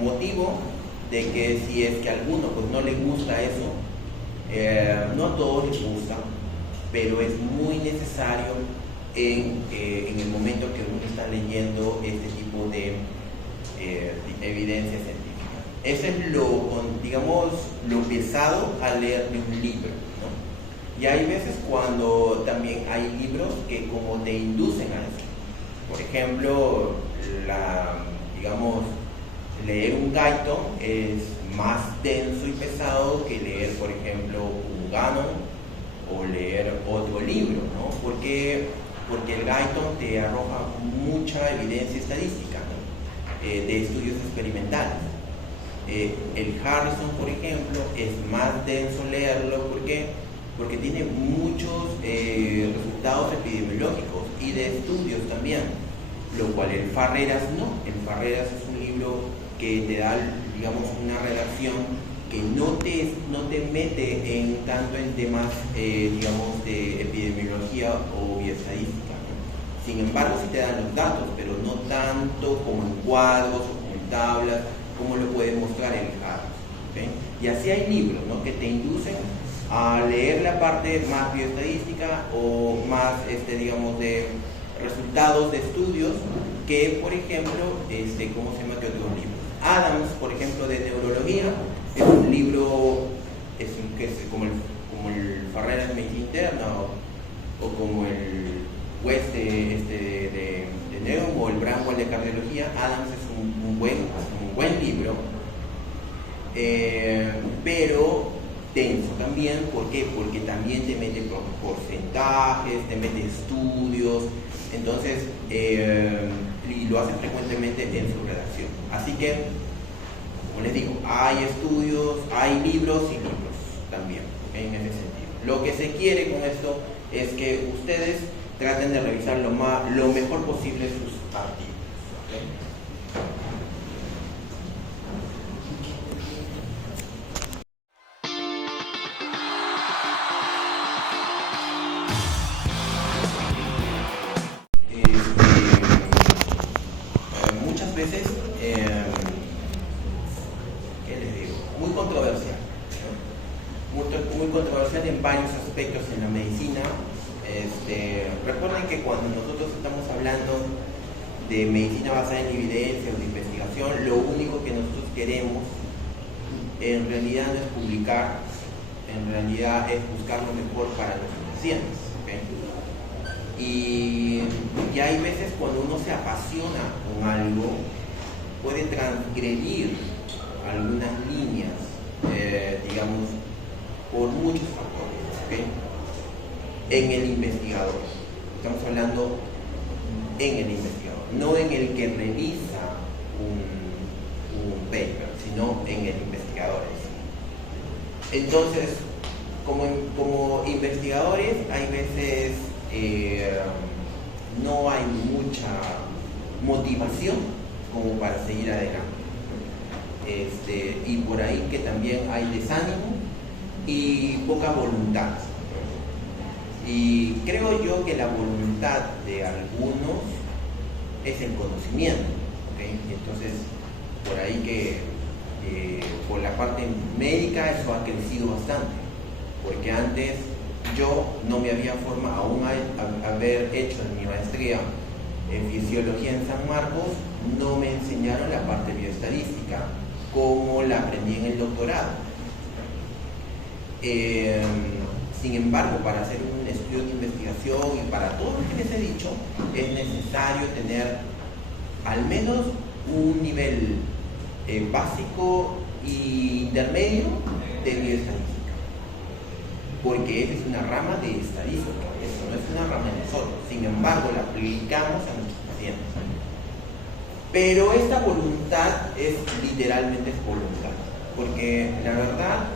motivo de que si es que a alguno pues no le gusta eso, no a todos les gusta, pero es muy necesario en el momento que uno está leyendo este tipo de evidencia científica. Ese es digamos, lo pesado al leer de un libro, ¿no? Y hay veces cuando también hay libros que como te inducen a eso. Por ejemplo, digamos, leer un Guyton es más denso y pesado que leer, por ejemplo, un Gannon o leer otro libro, ¿no? Porque el Guyton te arroja mucha evidencia estadística, ¿no? De estudios experimentales. El Harrison, por ejemplo, es más denso leerlo. ¿Por qué? Porque tiene muchos resultados epidemiológicos y de estudios también, lo cual el Farreras no. El Farreras es un libro que te da, digamos, una redacción que no te mete tanto en temas, digamos, de epidemiología o estadística, ¿no? Sin embargo, sí te dan los datos, pero no tanto como en cuadros o como en tablas, como lo puede mostrar el Harris, ¿okay? Y así hay libros, ¿no?, que te inducen a leer la parte más bioestadística o más, digamos, de resultados de estudios que, por ejemplo, ¿cómo se llama? Que otros libros. Adams, por ejemplo, de neurología, es un libro que es como el Farreras Medicina Interna o como el West de Neuro o el Bramwell de cardiología. Adams es un buen libro, pero denso también. ¿Por qué? Porque también te mete porcentajes, te mete estudios, entonces, y lo hace frecuentemente en su redacción. Así que, como les digo, hay estudios, hay libros y libros también, ¿okay? En ese sentido. Lo que se quiere con esto es que ustedes traten de revisar lo mejor posible sus artículos, ¿okay? la medicina, recuerden que cuando nosotros estamos hablando de medicina basada en evidencia o de investigación, lo único que nosotros queremos en realidad no es publicar, en realidad es buscar lo mejor para nuestros pacientes. ¿Okay? Y hay veces cuando uno se apasiona con algo, puede transgredir algunas líneas, digamos, por muchos factores. ¿Okay? En el investigador, estamos hablando en el investigador, no en el que revisa un paper, sino en el investigador. Entonces, como investigadores, hay veces no hay mucha motivación como para seguir adelante. Y por ahí que también hay desánimo y poca voluntad. Y creo yo que la voluntad de algunos es el conocimiento. ¿Okay? Entonces, por ahí que por la parte médica eso ha crecido bastante, porque antes yo no me había formado, aún haber hecho mi maestría en fisiología en San Marcos, no me enseñaron la parte bioestadística como la aprendí en el doctorado. Sin embargo, para hacer un estudio de investigación y para todo lo que les he dicho, es necesario tener al menos un nivel básico e intermedio de bioestadística, porque esa es una rama de estadística, eso no es una rama de nosotros, sin embargo la aplicamos a nuestros pacientes. Pero esta voluntad es literalmente voluntad, porque la verdad,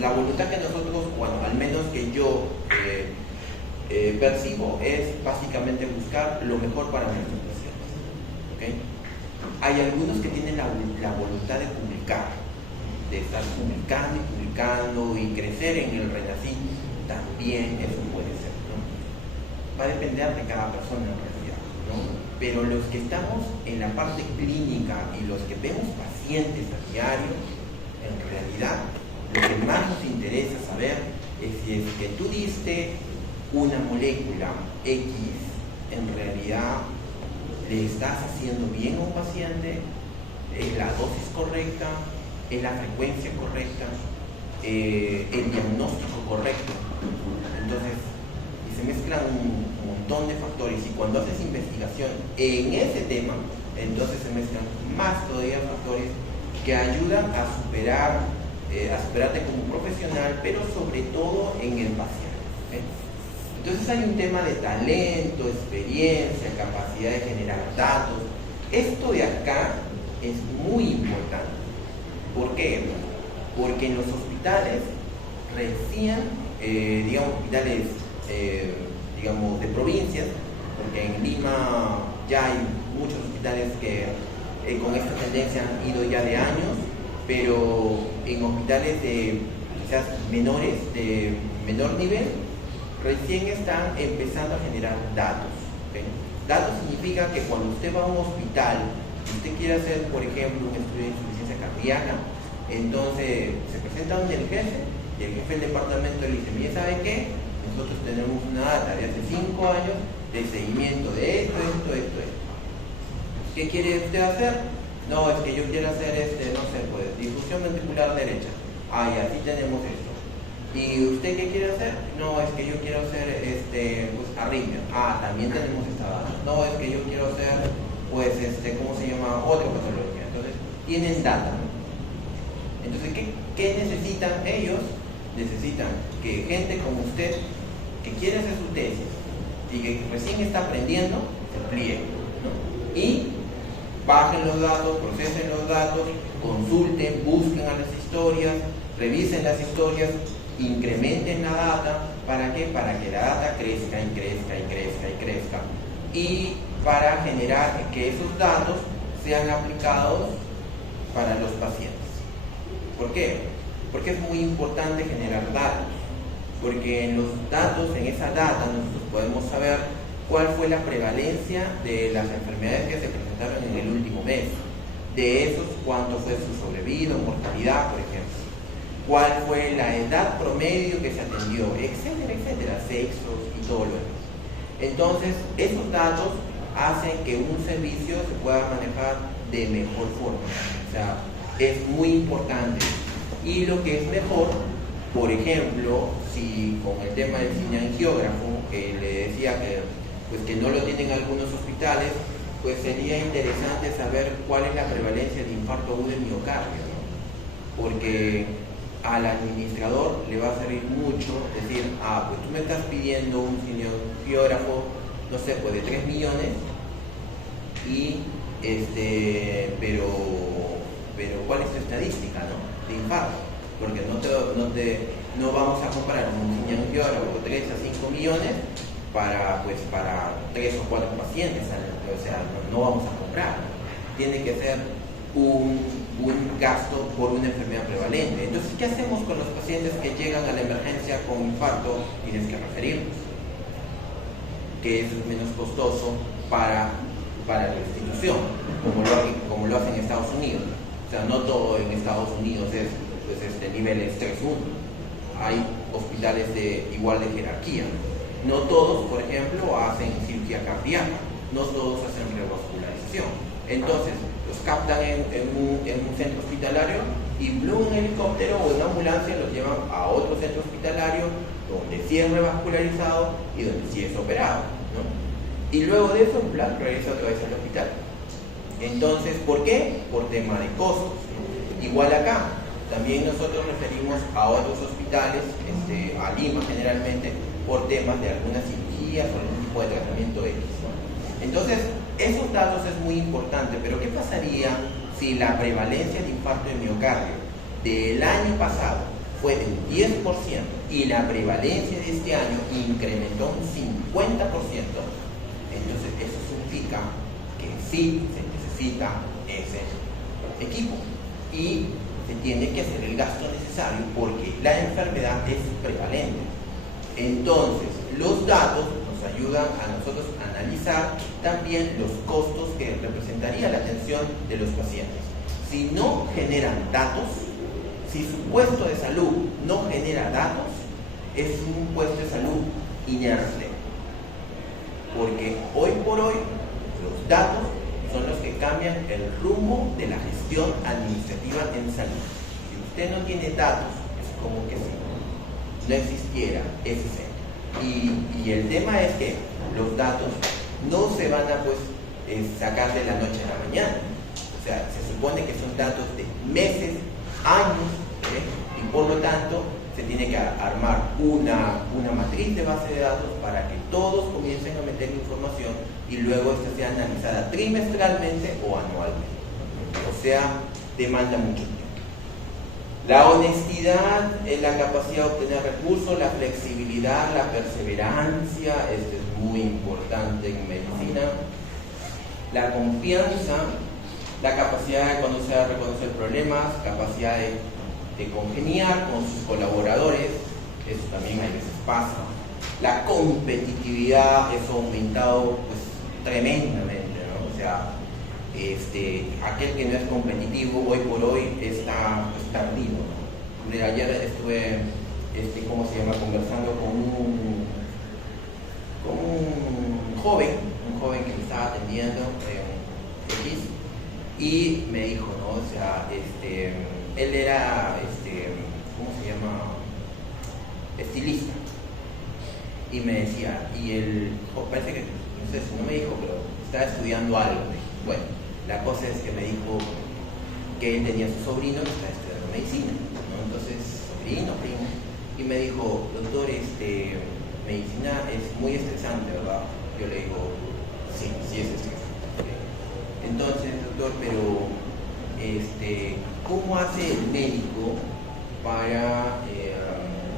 la voluntad que nosotros, bueno, al menos que yo percibo, es básicamente buscar lo mejor para nuestros pacientes. ¿Okay? Hay algunos que tienen la voluntad de publicar, de estar publicando y crecer en el RENACYT, también eso puede ser, ¿no? Va a depender de cada persona en realidad, ¿no? Pero los que estamos en la parte clínica y los que vemos pacientes a diario, en realidad lo que más nos interesa saber es si es que tú diste una molécula X, en realidad le estás haciendo bien a un paciente, es la dosis correcta, es la frecuencia correcta, el diagnóstico correcto. Entonces, y se mezclan un montón de factores, y cuando haces investigación en ese tema, entonces se mezclan más todavía factores que ayudan a superarte como profesional, pero sobre todo en el paciente. ¿Okay? Entonces hay un tema de talento, experiencia, capacidad de generar datos. Esto de acá es muy importante. ¿Por qué? Porque en los hospitales recién, hospitales de provincias, porque en Lima ya hay muchos hospitales que con esta tendencia han ido ya de años, pero en hospitales de quizás menores, de menor nivel, recién están empezando a generar datos. ¿Okay? Datos significa que cuando usted va a un hospital y usted quiere hacer, por ejemplo, un estudio de insuficiencia cardíaca, entonces se presenta donde el jefe, y el jefe del departamento le dice: mire, ¿sabe qué? Nosotros tenemos una data de hace 5 años de seguimiento de esto. ¿Qué quiere usted hacer? No, es que yo quiero hacer difusión ventricular derecha. Ah, ya, sí tenemos esto. ¿Y usted qué quiere hacer? No, es que yo quiero hacer arritmia. Ah, también tenemos esta data. No, es que yo quiero hacer, ¿cómo se llama? Otra patología. Entonces, tienen data. Entonces, ¿qué necesitan ellos? Necesitan que gente como usted, que quiere hacer su tesis y que recién está aprendiendo, se pliegue, ¿no? Y bajen los datos, procesen los datos, consulten, busquen a las historias, revisen las historias, incrementen la data. ¿Para qué? Para que la data crezca y crezca. Y para generar que esos datos sean aplicados para los pacientes. ¿Por qué? Porque es muy importante generar datos. Porque en los datos, en esa data, nosotros podemos saber cuál fue la prevalencia de las enfermedades que se presentaron en el último mes. De esos, cuánto fue su sobrevida o mortalidad, por ejemplo. cuál fue la edad promedio que se atendió, etcétera, etcétera, sexos y todo lo demás. Entonces, esos datos hacen que un servicio se pueda manejar de mejor forma. O sea, es muy importante. Y lo que es mejor, por ejemplo, si con el tema del cineangiógrafo, que le decía que, pues, que no lo tienen algunos hospitales, pues sería interesante saber cuál es la prevalencia de infarto agudo de miocardio, ¿no? Porque al administrador le va a servir mucho decir, pues tú me estás pidiendo un cineangiógrafo, no sé, pues de 3 millones, y pero ¿cuál es tu estadística, no? De infarto, porque no vamos a comparar un cineangiógrafo de 3 a 5 millones para 3 o 4 pacientes, o sea, no vamos a comprar. Tiene que ser un gasto por una enfermedad prevalente. Entonces, ¿qué hacemos con los pacientes que llegan a la emergencia con infarto? Tienes que referirlos, que es menos costoso para la institución, como lo hacen en Estados Unidos. O sea, no todo en Estados Unidos es niveles 3-1. Hay hospitales igual de jerarquía. No todos, por ejemplo, hacen cirugía cardíaca, no todos hacen revascularización. Entonces, los captan en un centro hospitalario y en helicóptero o en ambulancia los llevan a otro centro hospitalario donde sí es revascularizado y donde sí es operado, ¿no? Y luego de eso, regresa otra vez al hospital. Entonces, ¿por qué? Por tema de costos, ¿no? Igual acá, también nosotros referimos a otros hospitales, a Lima generalmente, por temas de algunas cirugías o algún tipo de tratamiento X, ¿no? Entonces, esos datos es muy importante, pero ¿qué pasaría si la prevalencia de infarto de miocardio del año pasado fue del 10% y la prevalencia de este año incrementó un 50%? Entonces, eso significa que sí se necesita ese equipo y se tiene que hacer el gasto necesario porque la enfermedad es prevalente. Entonces, los datos nos ayudan a nosotros a analizar también los costos que representaría la atención de los pacientes. Si no generan datos, si su puesto de salud no genera datos, es un puesto de salud inerte. Porque hoy por hoy, los datos son los que cambian el rumbo de la gestión administrativa en salud. Si usted no tiene datos, es como que si no existiera ese centro. Y el tema es que los datos no se van a sacar de la noche a la mañana. O sea, se supone que son datos de meses, años, y por lo tanto se tiene que armar una matriz de base de datos para que todos comiencen a meter información y luego esta sea analizada trimestralmente o anualmente. O sea, demanda mucho tiempo. La honestidad, la capacidad de obtener recursos, la flexibilidad, la perseverancia, esto es muy importante en medicina. La confianza, la capacidad de reconocer problemas, capacidad de congeniar con sus colaboradores, eso también a veces pasa. La competitividad, eso ha aumentado tremendamente, ¿no? O sea, aquel que no es competitivo hoy por hoy está perdido, ¿no? Ayer estuve, conversando con un joven que me estaba atendiendo X, y me dijo, ¿no? O sea, él era, estilista, y me decía, parece que, no sé si no me dijo, pero estaba estudiando algo. Bueno, la cosa es que me dijo que él tenía a su sobrino que estaba estudiando medicina, ¿no? Entonces, sobrino, primo, y me dijo, doctor, medicina es muy estresante, ¿verdad? Yo le digo, sí es estresante. Entonces, doctor, pero ¿cómo hace el médico para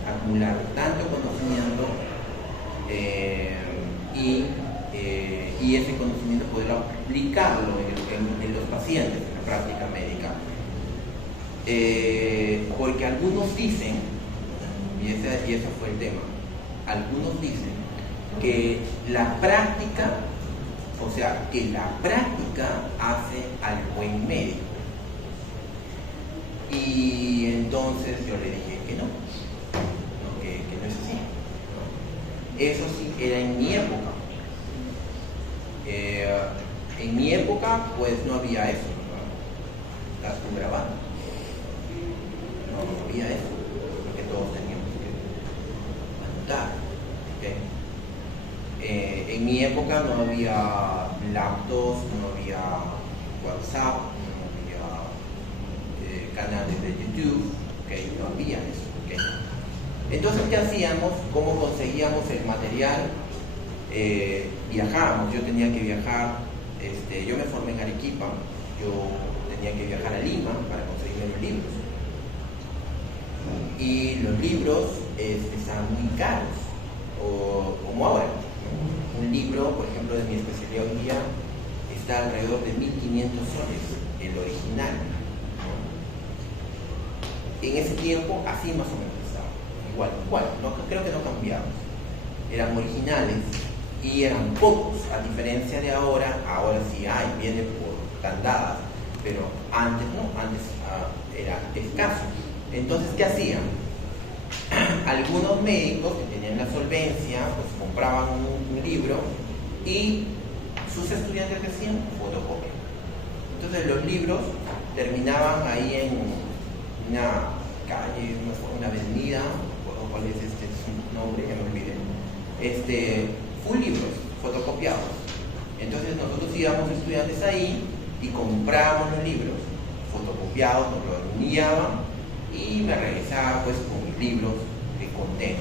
acumular tanto conocimiento y ese conocimiento poderlo aplicarlo en los pacientes, en la práctica médica? Porque algunos dicen, y ese fue el tema, algunos dicen que la práctica hace al buen médico. Y Y entonces yo le dije que no, que no es así, ¿no? Eso sí era en mi época. En mi época pues no había eso, ¿no? Estás tú grabando. No había eso, porque todos teníamos que anotar. ¿Okay? En mi época no había laptops, no había WhatsApp, no había canales de YouTube, ¿okay? No había eso. ¿Okay? Entonces, ¿qué hacíamos? ¿Cómo conseguíamos el material? Viajábamos, yo tenía que viajar, yo me formé en Arequipa, yo tenía que viajar a Lima para conseguir los libros. Y los libros estaban muy caros, o como ahora. Un libro, por ejemplo, de mi especialidad hoy día, está alrededor de 1.500 soles, el original. En ese tiempo, así más o menos estaba. Igual, no, creo que no cambiaba. Eran originales y eran pocos, a diferencia de ahora sí hay, viene por tandadas, pero antes no, antes era escaso. Entonces, ¿qué hacían? Algunos médicos que tenían la solvencia, pues compraban un libro y sus estudiantes hacían fotocopia. Entonces los libros terminaban ahí en una calle, una avenida, ¿cuál es su nombre? Ya me olvidé. Full libros fotocopiados. Entonces nosotros íbamos estudiantes ahí y comprábamos los libros fotocopiados, nos los enviaban y me regresaba pues con mis libros de contenido.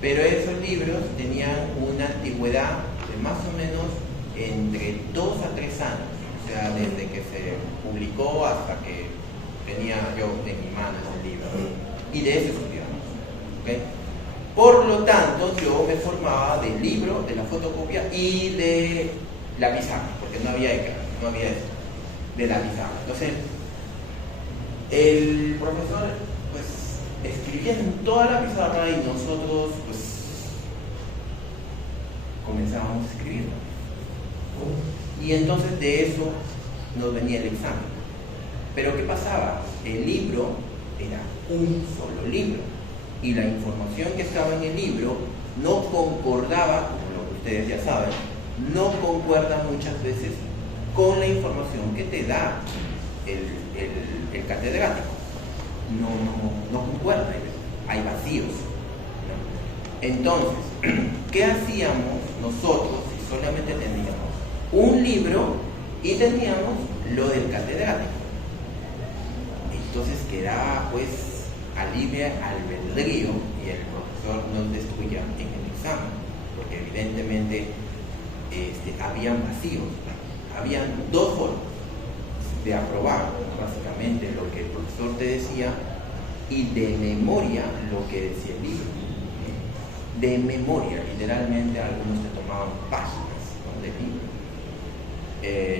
Pero esos libros tenían una antigüedad de más o menos entre 2 a 3 años, o sea, desde que se publicó hasta que tenía yo en mi mano ese libro, y de eso estudiamos. ¿Okay? Por lo tanto, yo me formaba del libro, de la fotocopia y de la pizarra, porque no había eso, de la pizarra. Entonces, el profesor pues escribía en toda la pizarra y nosotros pues comenzábamos a escribir. Y entonces de eso nos venía el examen. Pero ¿qué pasaba? El libro era un solo libro y la información que estaba en el libro no concordaba, como lo que ustedes ya saben, no concuerda muchas veces con la información que te da el catedrático. No concuerda, hay vacíos, ¿no? Entonces, ¿qué hacíamos nosotros si solamente teníamos un libro y teníamos lo del catedrático? Entonces quedaba pues al libre albedrío y el profesor nos destruía en el examen, porque evidentemente habían vacíos. Habían dos formas de aprobar básicamente lo que el profesor te decía y de memoria lo que decía el libro. De memoria, literalmente algunos te tomaban páginas, ¿no?, de libro.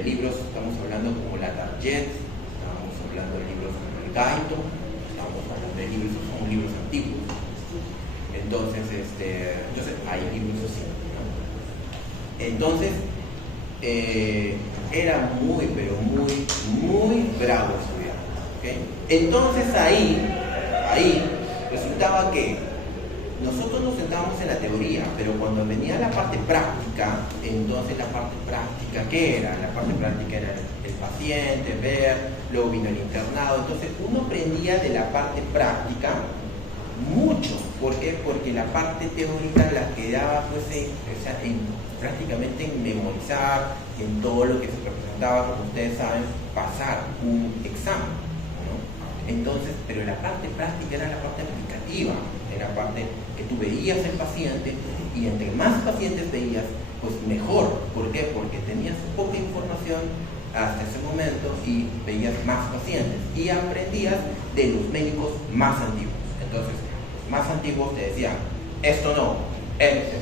Libros, estamos hablando como la Target, estamos hablando de libros como el Gaito, estamos hablando de libros, son libros antiguos. Entonces, hay libros así, ¿no? Entonces, era muy, pero muy bravo estudiar. ¿Okay? Entonces ahí resultaba que nosotros nos sentábamos en la teoría, pero cuando venía la parte práctica, entonces la parte práctica, ¿qué era? La parte práctica era el paciente, ver, luego vino el internado. Entonces uno aprendía de la parte práctica mucho. ¿Por qué? Porque la parte teórica la quedaba pues prácticamente en memorizar, en todo lo que se representaba, como ustedes saben, pasar un examen, ¿no? Entonces, pero la parte práctica era la parte aplicativa, era la parte que tú veías el paciente y entre más pacientes veías, pues mejor. ¿Por qué? Porque tenías poca información hasta ese momento y veías más pacientes y aprendías de los médicos más antiguos. Entonces, más antiguos te decían, esto no, esto,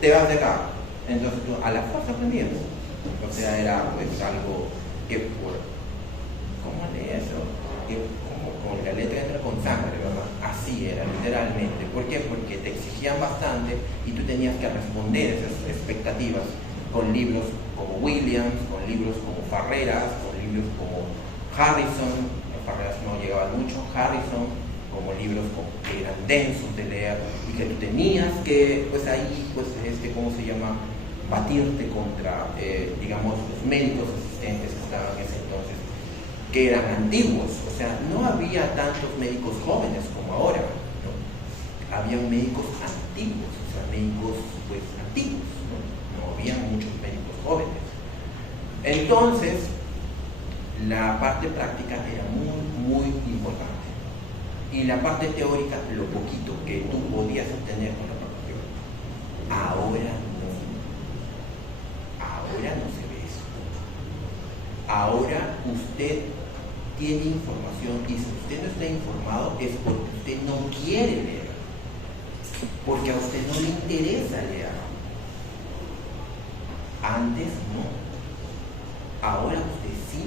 te vas de acá. Entonces tú a la fuerza aprendías. O sea, era pues algo que ¿cómo lees eso? Como la letra entra con sangre, ¿verdad? Así era, literalmente. ¿Por qué? Porque te exigían bastante y tú tenías que responder esas expectativas con libros como Williams, con libros como Farreras, con libros como Harrison, carreras no llegaban mucho, Harrison, como libros que eran densos de leer y que tú tenías que, pues ahí, pues, ¿cómo se llama? Batirte contra, digamos, los médicos asistentes que estaban en ese entonces, que eran antiguos. O sea, no había tantos médicos jóvenes como ahora, ¿no? Habían médicos antiguos, o sea, médicos, pues, antiguos, ¿no? No había muchos médicos jóvenes. Entonces, la parte práctica era muy, muy importante. Y la parte teórica, lo poquito que tú podías obtener con la parte teórica. Ahora no se ve eso. Ahora usted tiene información y si usted no está informado es porque usted no quiere leer. Porque a usted no le interesa leer. Antes no. Ahora usted sí.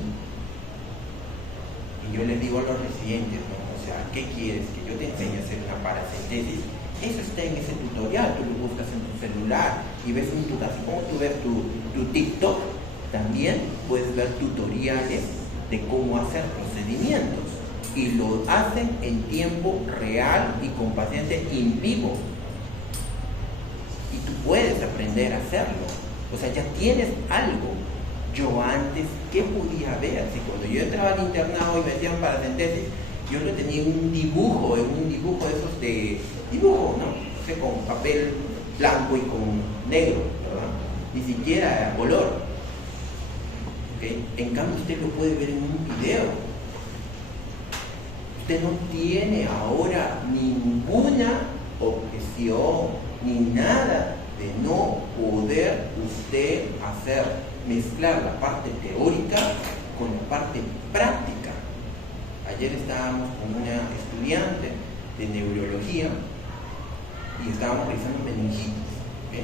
Y yo les digo a los residentes, ¿no? O sea, ¿qué quieres? Que yo te enseñe a hacer una paracentesis. Eso está en ese tutorial, tú lo buscas en tu celular y ves un tutorial. Así como tú ves tu TikTok, también puedes ver tutoriales de cómo hacer procedimientos. Y lo hacen en tiempo real y con pacientes en vivo. Y tú puedes aprender a hacerlo. O sea, ya tienes algo. Yo antes, ¿qué podía ver? Si cuando yo entraba al internado y me hacían paracentesis, yo lo tenía en un dibujo de esos de dibujo, ¿no? O sea, con papel blanco y con negro, ¿verdad? Ni siquiera a color. ¿Okay? En cambio, usted lo puede ver en un video. Usted no tiene ahora ninguna objeción ni nada de no poder usted mezclar la parte teórica con la parte práctica. Ayer estábamos con una estudiante de neurología y estábamos realizando meningitis, ¿okay?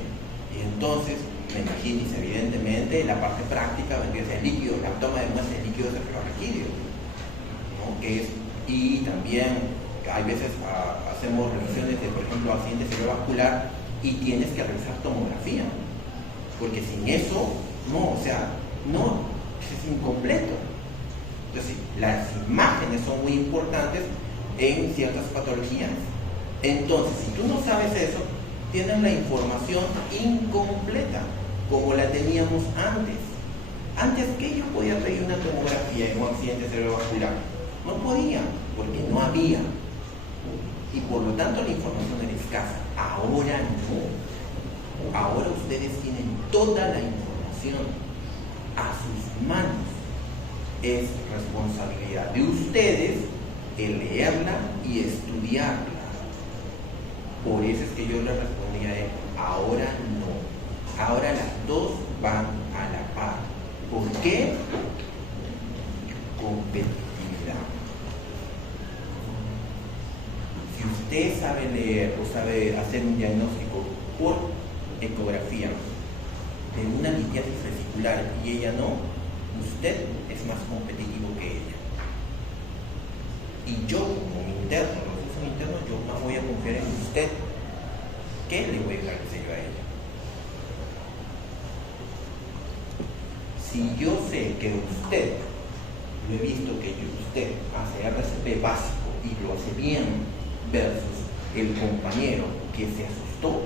Y entonces, meningitis, evidentemente, la parte práctica vendría a ser líquido, la toma de muestras de líquido cefalorraquídeo, ¿no? Y también, hay veces hacemos revisiones de, por ejemplo, accidente cerebrovascular y tienes que realizar tomografía, porque sin eso, no, o sea, no, es incompleto. Entonces, las imágenes son muy importantes en ciertas patologías. Entonces, si tú no sabes eso, tienes la información incompleta, como la teníamos antes. Antes, ¿qué yo podía pedir una tomografía en un accidente cerebrovascular? No podía, porque no había. Y por lo tanto la información era escasa. Ahora no. Ahora ustedes tienen toda la información a sus manos. Es responsabilidad de ustedes el leerla y estudiarla. Por eso es que yo le respondía a él, ahora no. Ahora las dos van a la par. ¿Por qué? Competitividad. Si usted sabe leer o sabe hacer un diagnóstico por ecografía de una litiasis vesicular y ella no, usted es más competitivo que ella. Y yo, como interno, yo no voy a confiar en usted. ¿Qué le voy a dejar el sello a ella? Si yo sé que usted, lo he visto que usted hace RCP básico y lo hace bien versus el compañero que se asustó,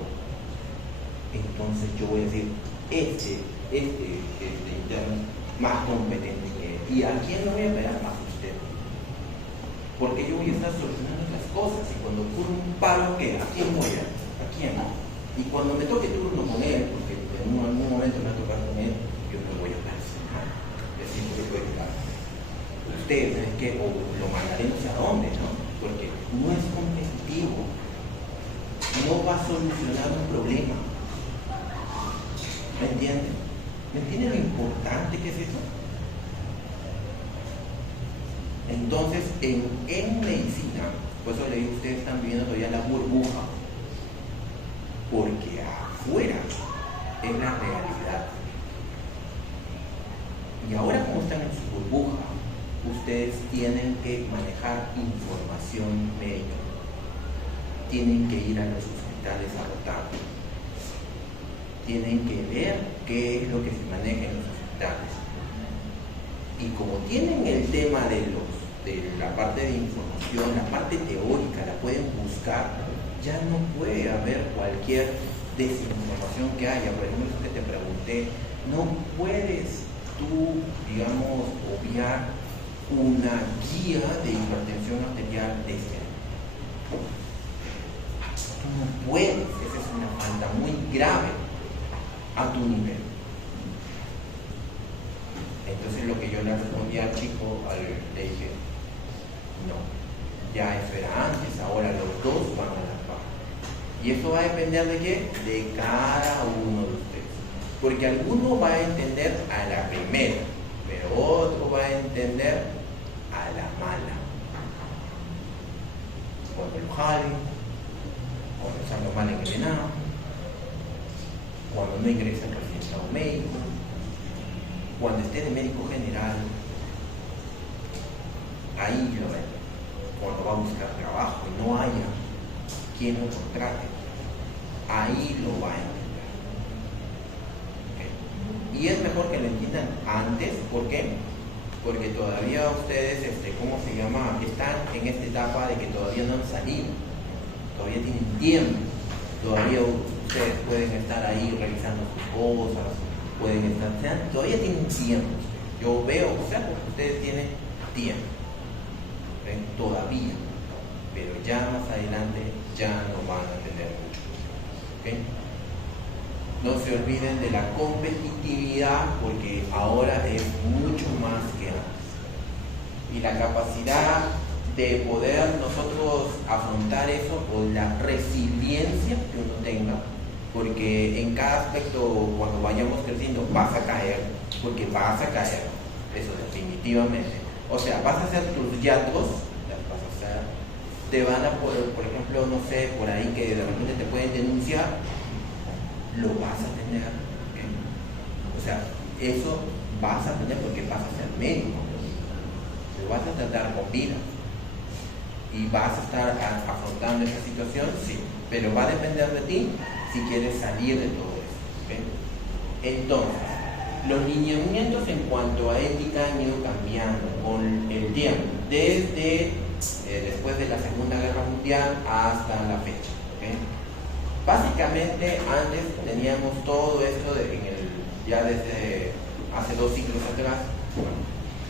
entonces yo voy a decir, este interno más competente que él. ¿Y a quién le voy a pegar más a usted? Porque yo voy a estar solucionando las cosas y cuando ocurre un paro, ¿qué? ¿A quién voy a? ¿A quién? Y cuando me toque turno con él, porque en algún momento me va a tocar con él, yo me voy a cancelar. Decir que puede estar. Ustedes, ¿sabes qué? O lo mandaré no sé a dónde, ¿no? Porque no es competitivo. No va a solucionar un problema. ¿Me entienden? ¿Me entienden lo importante que es eso? Entonces, en medicina, por eso le digo, ustedes están viendo todavía la burbuja, porque afuera es la realidad. Y ahora, como están en su burbuja, ustedes tienen que manejar información médica, tienen que ir a los hospitales a rotar, tienen que ver qué es lo que se maneja en los hospitales. Y como tienen el tema de los de la parte de información, la parte teórica, la pueden buscar, ya no puede haber cualquier desinformación que haya. Por ejemplo, eso que te pregunté, no puedes tú, digamos, obviar una guía de hipertensión arterial de este año. Tú no puedes, esa es una falta muy grave a tu nivel. Entonces lo que yo le respondí al chico, le dije, no, ya eso era antes, ahora los dos van a la par. Y eso va a depender de qué, de cada uno de ustedes. Porque alguno va a entender a la primera, pero otro va a entender a la mala. Cuando lo jalen, cuando salga mal envenenado, cuando no ingresa al estado médico, cuando esté de médico general, ahí lo ven. Cuando va a buscar trabajo y no haya quien lo contrate, ahí lo va a entender. ¿Okay? Y es mejor que lo entiendan antes. ¿Por qué? Porque todavía ustedes, ¿cómo se llama? Están en esta etapa de que todavía no han salido, todavía tienen tiempo, todavía ustedes pueden estar ahí revisando sus cosas, pueden estar, todavía tienen tiempo. Yo veo, que ustedes tienen tiempo, ¿okay? Todavía, pero ya más adelante ya no van a tener mucho, ¿okay? No se olviden de la competitividad, porque ahora es mucho más que antes. Y la capacidad de poder nosotros afrontar eso, o la resiliencia que uno tenga, porque en cada aspecto, cuando vayamos creciendo, vas a caer, porque vas a caer, eso definitivamente. O sea, vas a hacer tus yatos, las vas a hacer, te van a, por ejemplo, no sé, por ahí que de repente te pueden denunciar, lo vas a tener, ¿okay? O sea, eso vas a tener porque vas a ser médico, lo vas a tratar con vida y vas a estar afrontando esa situación, sí, pero va a depender de ti si quieres salir de todo eso, ¿okay? Entonces, los lineamientos en cuanto a ética han ido cambiando con el tiempo, desde después de la Segunda Guerra Mundial hasta la fecha, ¿okay? Básicamente antes teníamos todo esto ya desde hace 2 siglos atrás,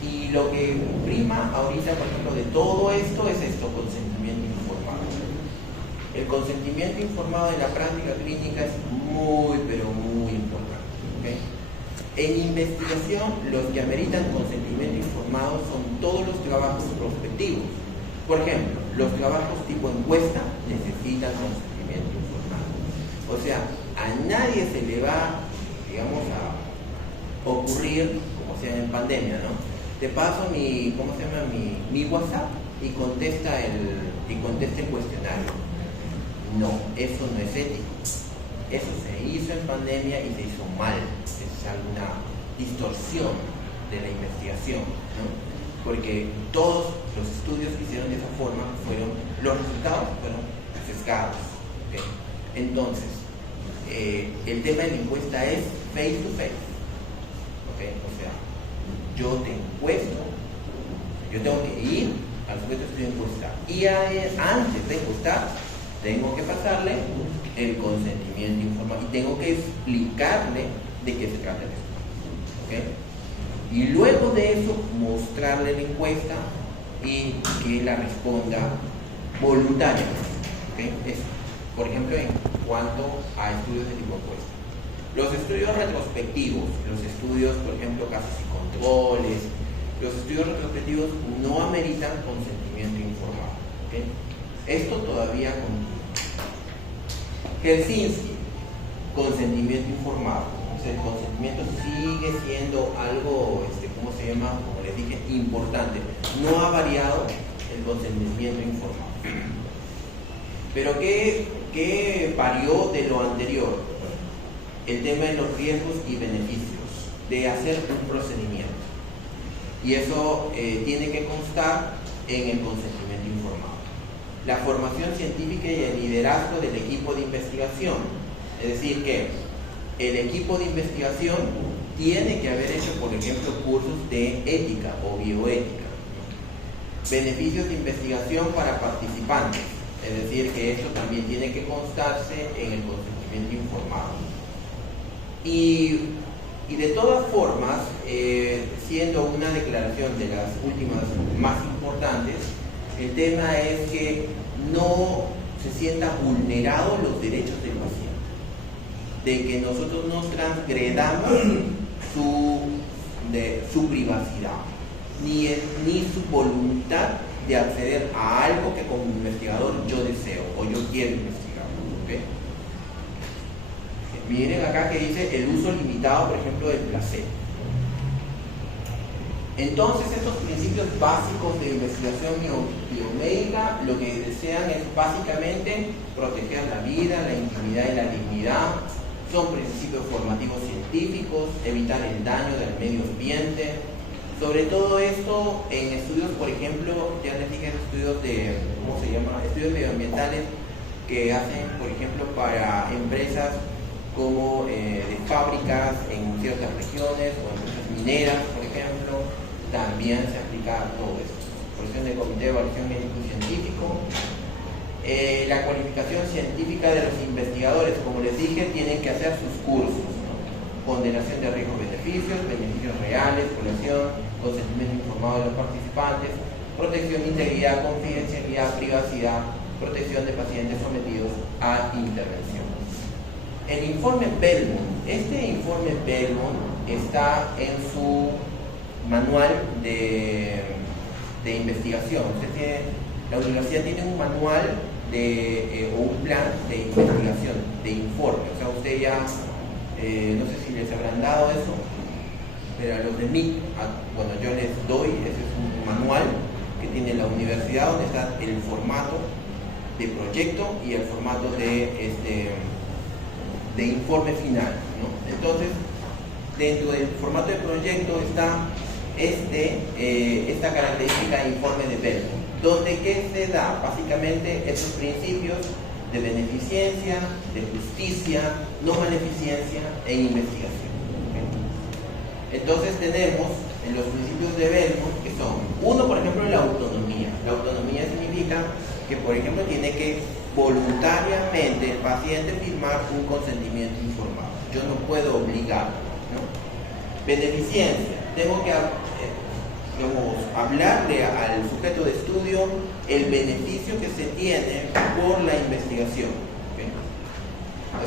y lo que prima ahorita, por ejemplo, de todo esto es consentimiento informado. El consentimiento informado en la práctica clínica es muy, pero muy importante, ¿okay? En investigación, los que ameritan consentimiento informado son todos los trabajos prospectivos. Por ejemplo, los trabajos tipo encuesta necesitan consentimiento informado. O sea, a nadie se le va, digamos, a ocurrir, como sea en pandemia, ¿no? Te paso mi WhatsApp y contesta el cuestionario. No, eso no es ético. Eso se hizo en pandemia y se hizo mal. Es alguna distorsión de la investigación, ¿no? Porque todos los estudios que hicieron de esa forma los resultados fueron sesgados, ¿okay? Entonces, el tema de la encuesta es face to face, ¿okay? O sea, yo te encuesto, yo tengo que ir al sujeto que estoy encuestando, y antes de encuestar tengo que pasarle el consentimiento informado y tengo que explicarle de qué se trata esto, ¿okay? Y luego de eso mostrarle la encuesta y que la responda voluntariamente, ¿okay? Eso. Por ejemplo, en cuanto a estudios de tipo encuesta, los estudios retrospectivos, los estudios, por ejemplo, casos y controles, los estudios retrospectivos no ameritan consentimiento informado, ¿okay? Esto todavía continúa. Helsinki, consentimiento informado. O sea, el consentimiento sigue siendo algo, ¿cómo se llama? Como les dije, importante. No ha variado el consentimiento informado. Pero ¿qué varió de lo anterior? El tema de los riesgos y beneficios de hacer un procedimiento. Y eso tiene que constar en el consentimiento informado. La formación científica y el liderazgo del equipo de investigación. Es decir, que el equipo de investigación tiene que haber hecho, por ejemplo, cursos de ética o bioética. Beneficios de investigación para participantes, es decir, que esto también tiene que constarse en el consentimiento informado. Y de todas formas, siendo una declaración de las últimas más importantes, el tema es que no se sientan vulnerados los derechos del paciente, de que nosotros no transgredamos su privacidad, ni su voluntad de acceder a algo que como investigador yo deseo o yo quiero investigar. ¿Okay? Miren acá que dice el uso limitado, por ejemplo, del placebo. Entonces, estos principios básicos de investigación biomédica lo que desean es básicamente proteger la vida, la intimidad y la dignidad. Son principios formativos científicos, evitar el daño del medio ambiente. Sobre todo esto en estudios, por ejemplo, ya les dije, estudios de, ¿cómo se llama? Estudios medioambientales que hacen, por ejemplo, para empresas como de fábricas en ciertas regiones o empresas mineras, por ejemplo, también se aplica todo esto. Presión del Comité de Evaluación Médico-Científico. La cualificación científica de los investigadores, como les dije, tienen que hacer sus cursos, ¿no? Ponderación de riesgos-beneficios, beneficios reales, población, consentimiento informado de los participantes, protección de integridad, confidencialidad, privacidad, protección de pacientes sometidos a intervención. El informe Belmont, este informe Belmont está en su manual de investigación. La universidad tiene un manual o un plan de investigación, de informe. O sea, usted ya, no sé si les habrán dado eso, pero a los de MIC, bueno, yo les doy, ese es un manual que tiene la universidad donde está el formato de proyecto y el formato de informe final, ¿no? Entonces, dentro del formato de proyecto está esta característica de informe de Belmont, donde ¿qué se da? Básicamente estos principios de beneficencia, de justicia, no maleficencia e investigación. ¿Okay? Entonces tenemos en los principios de Belmont que son, uno, por ejemplo, la autonomía. La autonomía significa que, por ejemplo, tiene que voluntariamente el paciente firmar un consentimiento informado. Yo no puedo obligar, ¿no? Beneficencia. Tengo que hablarle al sujeto de estudio el beneficio que se tiene por la investigación. ¿Okay?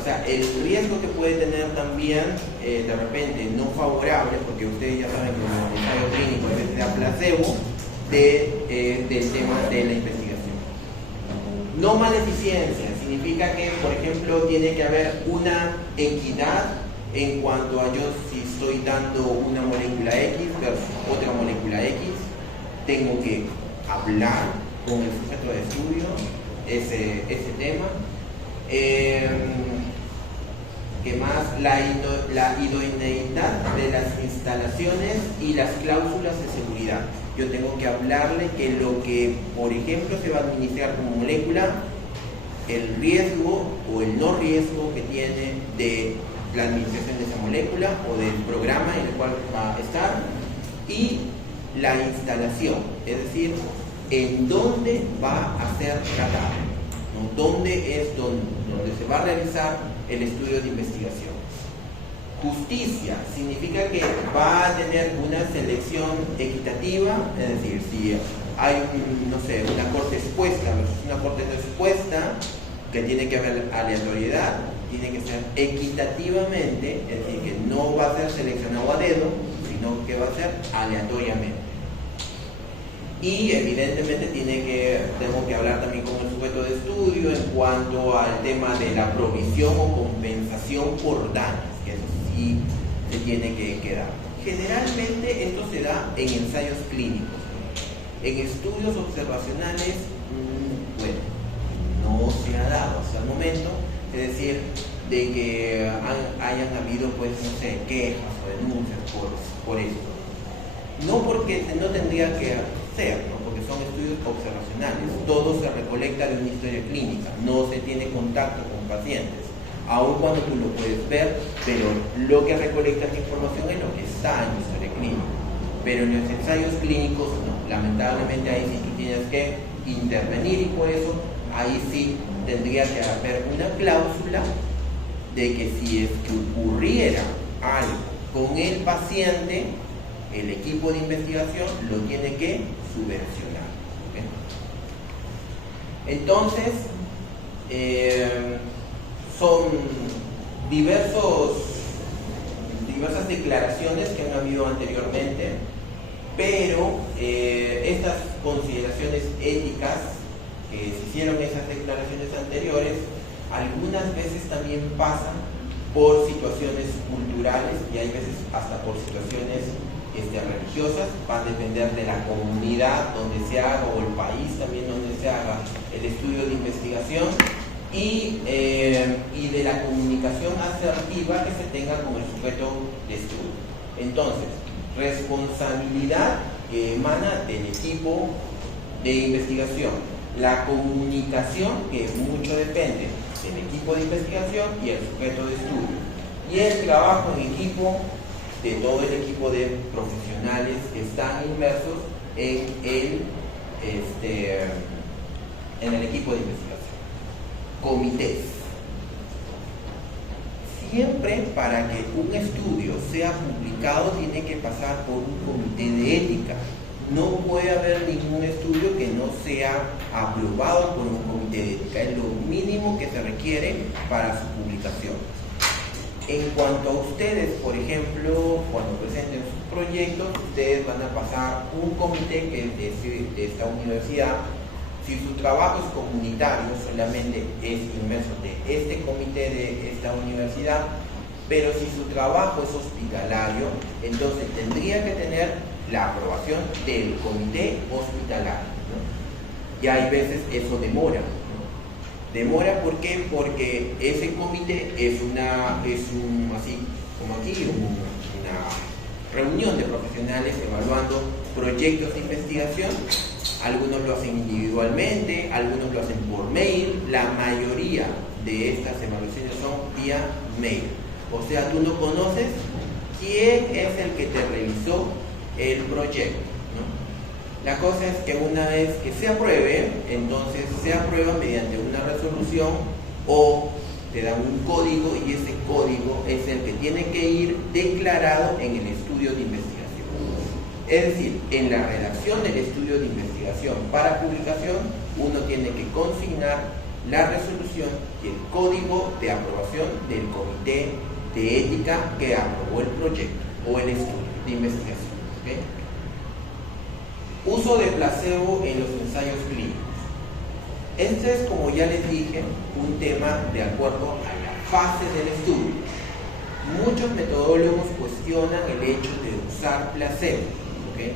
O sea, el riesgo que puede tener también, de repente, no favorable, porque ustedes ya saben que en el ensayo clínico a veces da placebo del tema de la investigación. No maleficencia significa que, por ejemplo, tiene que haber una equidad en cuanto a yo si estoy dando una molécula X versus otra molécula X, tengo que hablar con el sujeto de estudio ese tema. ¿Qué más? La idoneidad de las instalaciones y las cláusulas de seguridad. Yo tengo que hablarle que lo que, por ejemplo, se va a administrar como molécula, el riesgo o el no riesgo que tiene de la administración de esa molécula o del programa en el cual va a estar, y la instalación, es decir, en dónde va a ser tratado, ¿no? Dónde es donde se va a realizar el estudio de investigación. Justicia significa que va a tener una selección equitativa, es decir, si hay una corte expuesta versus una corte no expuesta, que tiene que haber aleatoriedad, tiene que ser equitativamente, es decir, que no va a ser seleccionado a dedo, sino que va a ser aleatoriamente. Y evidentemente tengo que hablar también con el sujeto de estudio en cuanto al tema de la provisión o compensación por daños, que eso sí se tiene que dar. Generalmente esto se da en ensayos clínicos. En estudios observacionales, bueno, no se ha dado hasta el momento, es decir, de que hayan habido, pues, no sé, quejas o denuncias por esto. No porque no tendría que ser, ¿no? Porque son estudios observacionales, todo se recolecta de una historia clínica, no se tiene contacto con pacientes, aun cuando tú lo puedes ver, pero lo que recolecta esa información es lo que está en la historia clínica. pero en los ensayos clínicos no. Lamentablemente ahí sí tú tienes que intervenir y por eso ahí sí tendría que haber una cláusula de que si es que ocurriera algo con el paciente, el equipo de investigación lo tiene que subvencionar. ¿Okay? Entonces, son diversas declaraciones que han habido anteriormente, pero estas consideraciones éticas que se hicieron en esas declaraciones anteriores, algunas veces también pasan por situaciones culturales y hay veces hasta por situaciones religiosas. Va a depender de la comunidad donde se haga o el país también donde se haga el estudio de investigación y de la comunicación asertiva que se tenga con el sujeto de estudio. Entonces, responsabilidad que emana del equipo de investigación, la comunicación que mucho depende del equipo de investigación y el sujeto de estudio, y el trabajo en equipo de todo el equipo de profesionales que están inmersos en el equipo de investigación. Comités. Siempre para que un estudio sea publicado tiene que pasar por un comité de ética. No puede haber ningún estudio que no sea aprobado por un comité de ética. Es lo mínimo que se requiere para su publicación. En cuanto a ustedes, por ejemplo, cuando presenten sus proyectos, ustedes van a pasar un comité que es de esta universidad. Si su trabajo es comunitario, solamente es inmerso de este comité de esta universidad, pero si su trabajo es hospitalario, entonces tendría que tener la aprobación del comité hospitalario, ¿no? Y hay veces eso demora, ¿no? Demora, ¿por qué? Porque ese comité es así como aquí, una reunión de profesionales evaluando proyectos de investigación. Algunos lo hacen individualmente, algunos lo hacen por mail. La mayoría de estas evaluaciones son vía mail. O sea, tú no conoces quién es el que te realizó el proyecto, ¿no? La cosa es que una vez que se apruebe, entonces se aprueba mediante una resolución o te dan un código y ese código es el que tiene que ir declarado en el estudio de investigación. Es decir, en la redacción del estudio de investigación para publicación, uno tiene que consignar la resolución y el código de aprobación del comité de ética que aprobó el proyecto o el estudio de investigación. ¿Okay? Uso de placebo en los ensayos clínicos. Este es, como ya les dije, un tema de acuerdo a la fase del estudio. Muchos metodólogos cuestionan el hecho de usar placebo. ¿Okay?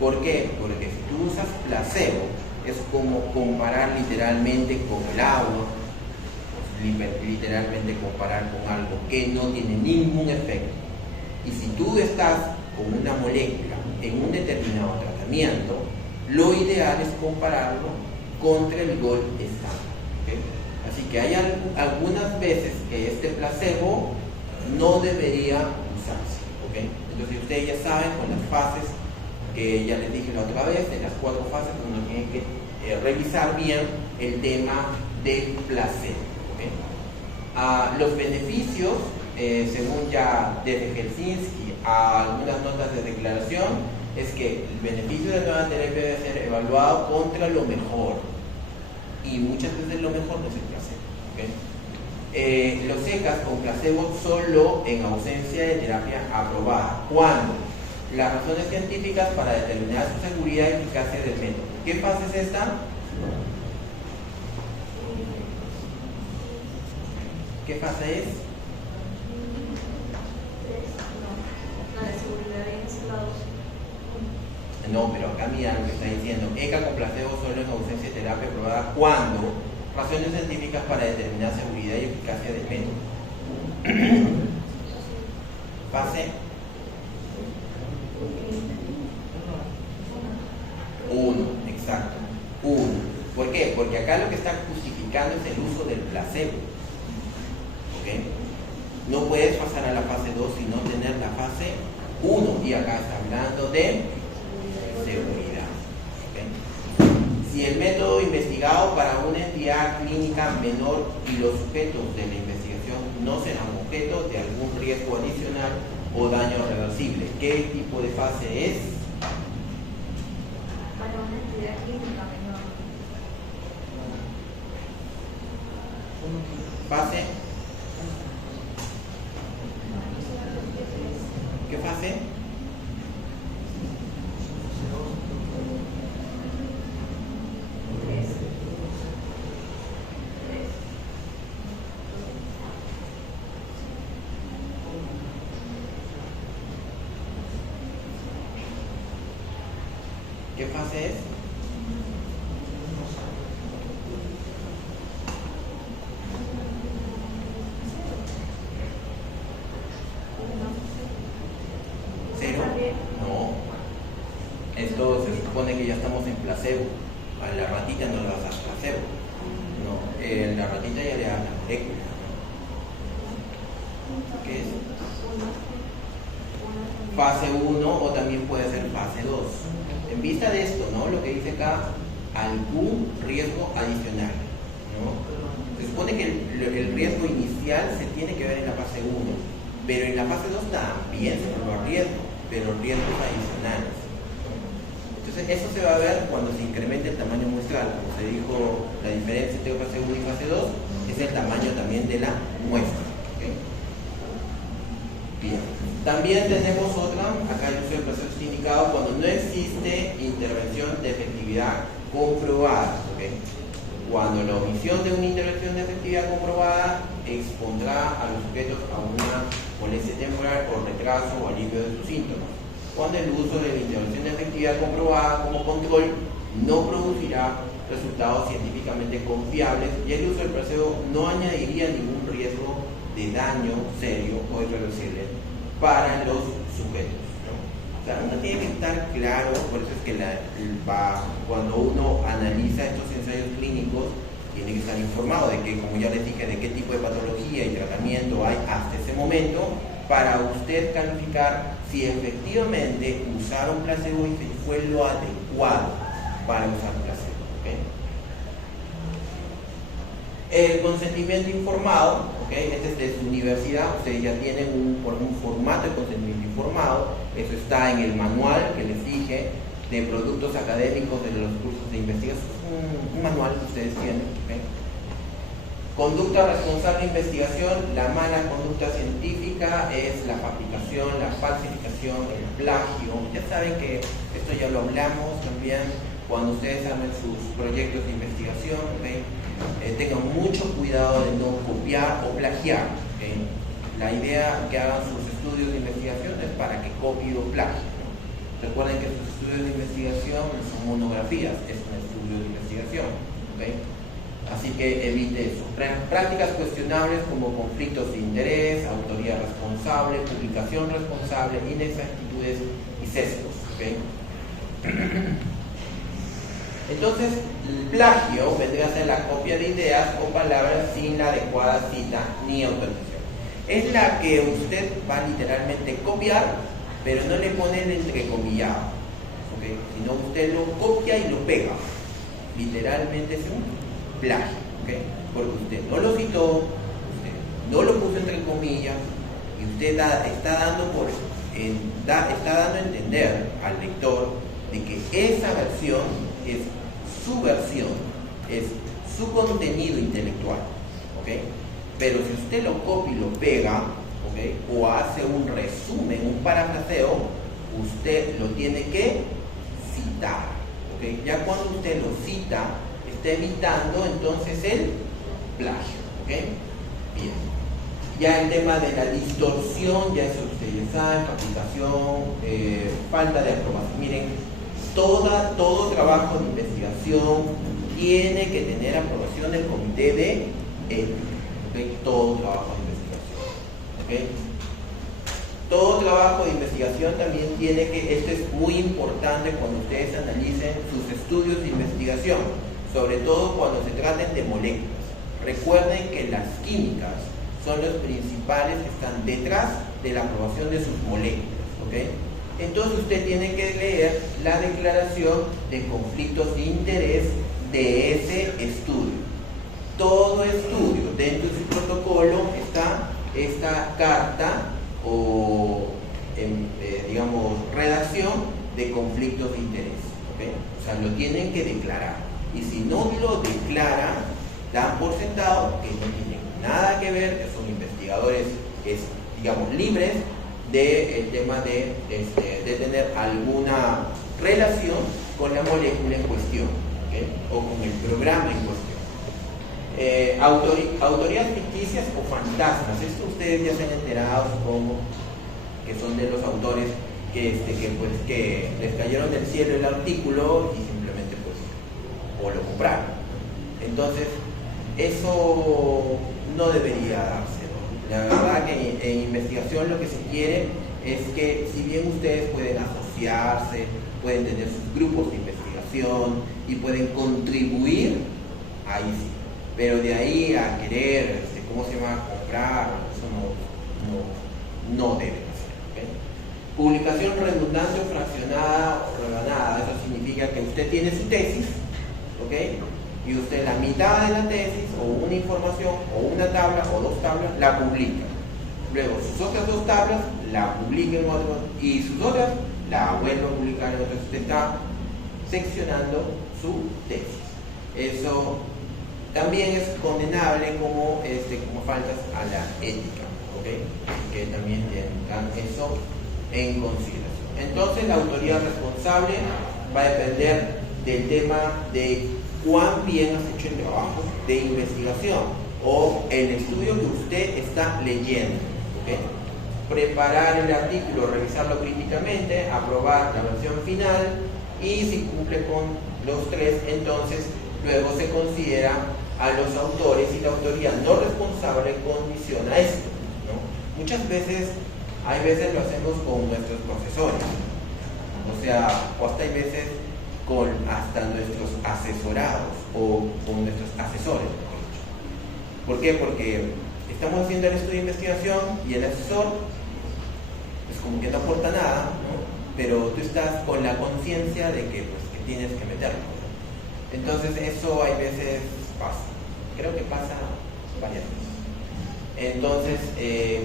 ¿Por qué? Porque si tú usas placebo, es como comparar literalmente con el agua, literalmente comparar con algo que no tiene ningún efecto. Y si tú estás con una molécula en un determinado tratamiento, lo ideal es compararlo contra el gold estándar. ¿Okay? Así que hay algunas veces que este placebo no debería usarse. ¿Okay? Entonces ustedes ya saben con las fases que ya les dije la otra vez, en las 4 fases uno tiene que revisar bien el tema del placebo. ¿Okay? Los beneficios, según ya desde Helsinki a algunas notas de declaración, es que el beneficio de la nueva terapia debe ser evaluado contra lo mejor, y muchas veces lo mejor no es el placebo. ¿Okay? Los ECAs con placebo solo en ausencia de terapia aprobada. ¿Cuándo? Las razones científicas para determinar su seguridad y eficacia del método. ¿Qué fase es esta? ¿Qué fase es? La de seguridad en ese lado. No, pero acá mira lo que está diciendo. ECA con placebo solo en ausencia de terapia aprobada. ¿Cuándo? Razones científicas para determinar seguridad y eficacia del método. Fase 1, exacto. 1. ¿Por qué? Porque acá lo que está justificando es el uso del placebo. ¿Okay? No puedes pasar a la fase 2 y no tener la fase 1, y acá está hablando de seguridad. ¿Okay? Si el método investigado para una entidad clínica menor y los sujetos de la investigación no serán objeto de algún riesgo adicional o daño reversible, ¿qué tipo de fase es? Para una entidad clínica menor. ¿Fase? ¿Qué fase? ¿Qué fase es? ¿Cero? No. Esto se supone que ya estamos en placebo. A la ratita no le vas a dar placebo. No, la ratita ya le da la molécula. ¿Qué es? Fase 1 o también puede ser fase 2. En vista de esto, ¿no? Lo que dice acá, algún riesgo adicional, ¿no? Se supone que el riesgo inicial se tiene que ver en la fase 1, pero en la fase 2 también se evalúa riesgo, pero riesgos adicionales. Entonces eso se va a ver cuando se incremente el tamaño muestral. Como se dijo, la diferencia entre fase 1 y fase 2 es el tamaño también de la muestra. ¿Okay? Bien. También tenemos otra, acá el uso del proceso indicado cuando no existe intervención de efectividad comprobada. ¿Okay? Cuando la omisión de una intervención de efectividad comprobada expondrá a los sujetos a una molestia temporal o retraso o alivio de sus síntomas. Cuando el uso de la intervención de efectividad comprobada como control no producirá resultados científicamente confiables y el uso del placebo no añadiría ningún riesgo de daño serio o irreversible para los sujetos, ¿no? O sea, uno tiene que estar claro, por eso es que cuando uno analiza estos ensayos clínicos, tiene que estar informado de que, como ya les dije, de qué tipo de patología y tratamiento hay hasta ese momento, para usted calificar si efectivamente usar un placebo y si fue lo adecuado para usar un placebo. ¿Okay? El consentimiento informado, ¿okay? Este es de su universidad, ustedes ya tienen un formato de consentimiento informado, eso está en el manual que les dije de productos académicos de los cursos de investigación, un manual que ustedes tienen. ¿Okay? Conducta responsable de investigación, la mala conducta científica es la fabricación, la falsificación, el plagio. Ya saben que esto ya lo hablamos también cuando ustedes hagan sus proyectos de investigación. ¿Okay? Tengan mucho cuidado de no copiar o plagiar. ¿Okay? La idea que hagan sus estudios de investigación es para que copie o plagie, ¿no? Recuerden que sus estudios de investigación son monografías, es un estudio de investigación. ¿Okay? Así que evite eso. Prácticas cuestionables como conflictos de interés, autoría responsable, publicación responsable, inexactitudes y sesgos. ¿Okay? Entonces, el plagio vendría a ser la copia de ideas o palabras sin la adecuada cita ni autorización. Es la que usted va a literalmente copiar, pero no le pone el entrecomillado, ¿okay? Sino usted lo copia y lo pega. Literalmente es un plagio, ¿okay? Porque usted no lo citó, usted no lo puso entre comillas y usted está dando a entender al lector de que esa versión es su versión, es su contenido intelectual, ¿okay? Pero si usted lo copia y lo pega, ¿okay? O hace un resumen, un parafraseo, usted lo tiene que citar, ¿okay? Ya cuando usted lo cita, está evitando entonces el plagio, ¿ok? Bien. Ya el tema de la distorsión, ya eso ustedes saben, fabricación, falta de aprobación. Miren, todo trabajo de investigación tiene que tener aprobación del comité de ética, ¿okay? Todo trabajo de investigación, ¿ok? Todo trabajo de investigación también tiene que, esto es muy importante cuando ustedes analicen sus estudios de investigación, sobre todo cuando se traten de moléculas. Recuerden que las químicas son los principales que están detrás de la aprobación de sus moléculas, ¿ok? ¿ok? Entonces usted tiene que leer la declaración de conflictos de interés de ese estudio. Todo estudio dentro de su protocolo está esta carta o digamos redacción de conflictos de interés, ¿ok? O sea, lo tienen que declarar, y si no lo declaran, dan por sentado que no tienen nada que ver, que son investigadores digamos libres del tema de tener alguna relación con la molécula en cuestión, ¿okay? O con el programa en cuestión. Autorías ficticias o fantasmas, esto ustedes ya se han enterado, supongo, que son de los autores que les cayeron del cielo el artículo y simplemente pues o lo compraron. Entonces eso no debería darse, ¿no? La verdad que en investigación lo que se quiere es que, si bien ustedes pueden asociarse, pueden tener sus grupos de investigación y pueden contribuir, ahí sí, pero de ahí a querer, comprar, eso no debe hacer, ¿okay? Publicación redundante o fraccionada o rebanada, eso significa que usted tiene su tesis, ¿ok? Y usted la mitad de la tesis, o una información, o una tabla, o dos tablas, la publica. Luego sus otras dos tablas la publica en otro, y sus otras la vuelve a publicar en otro. Usted está seccionando su tesis. Eso también es condenable como faltas a la ética, ¿ok? Que también tengan eso en consideración. Entonces la autoría responsable va a depender del tema de cuán bien has hecho el trabajo de investigación o el estudio que usted está leyendo, ¿okay? Preparar el artículo, revisarlo críticamente, aprobar la versión final, y si cumple con los tres, entonces luego se considera a los autores, y la autoría no responsable condiciona esto, ¿no? Hay veces lo hacemos con nuestros profesores, o sea, o hasta hay veces con hasta nuestros asesorados o con nuestros asesores. ¿Por qué? Porque estamos haciendo el estudio de investigación y el asesor pues como que no aporta nada, ¿no? Pero tú estás con la conciencia de que tienes que meterlo, ¿no? Entonces eso hay veces pasa, creo que pasa varias veces. Entonces,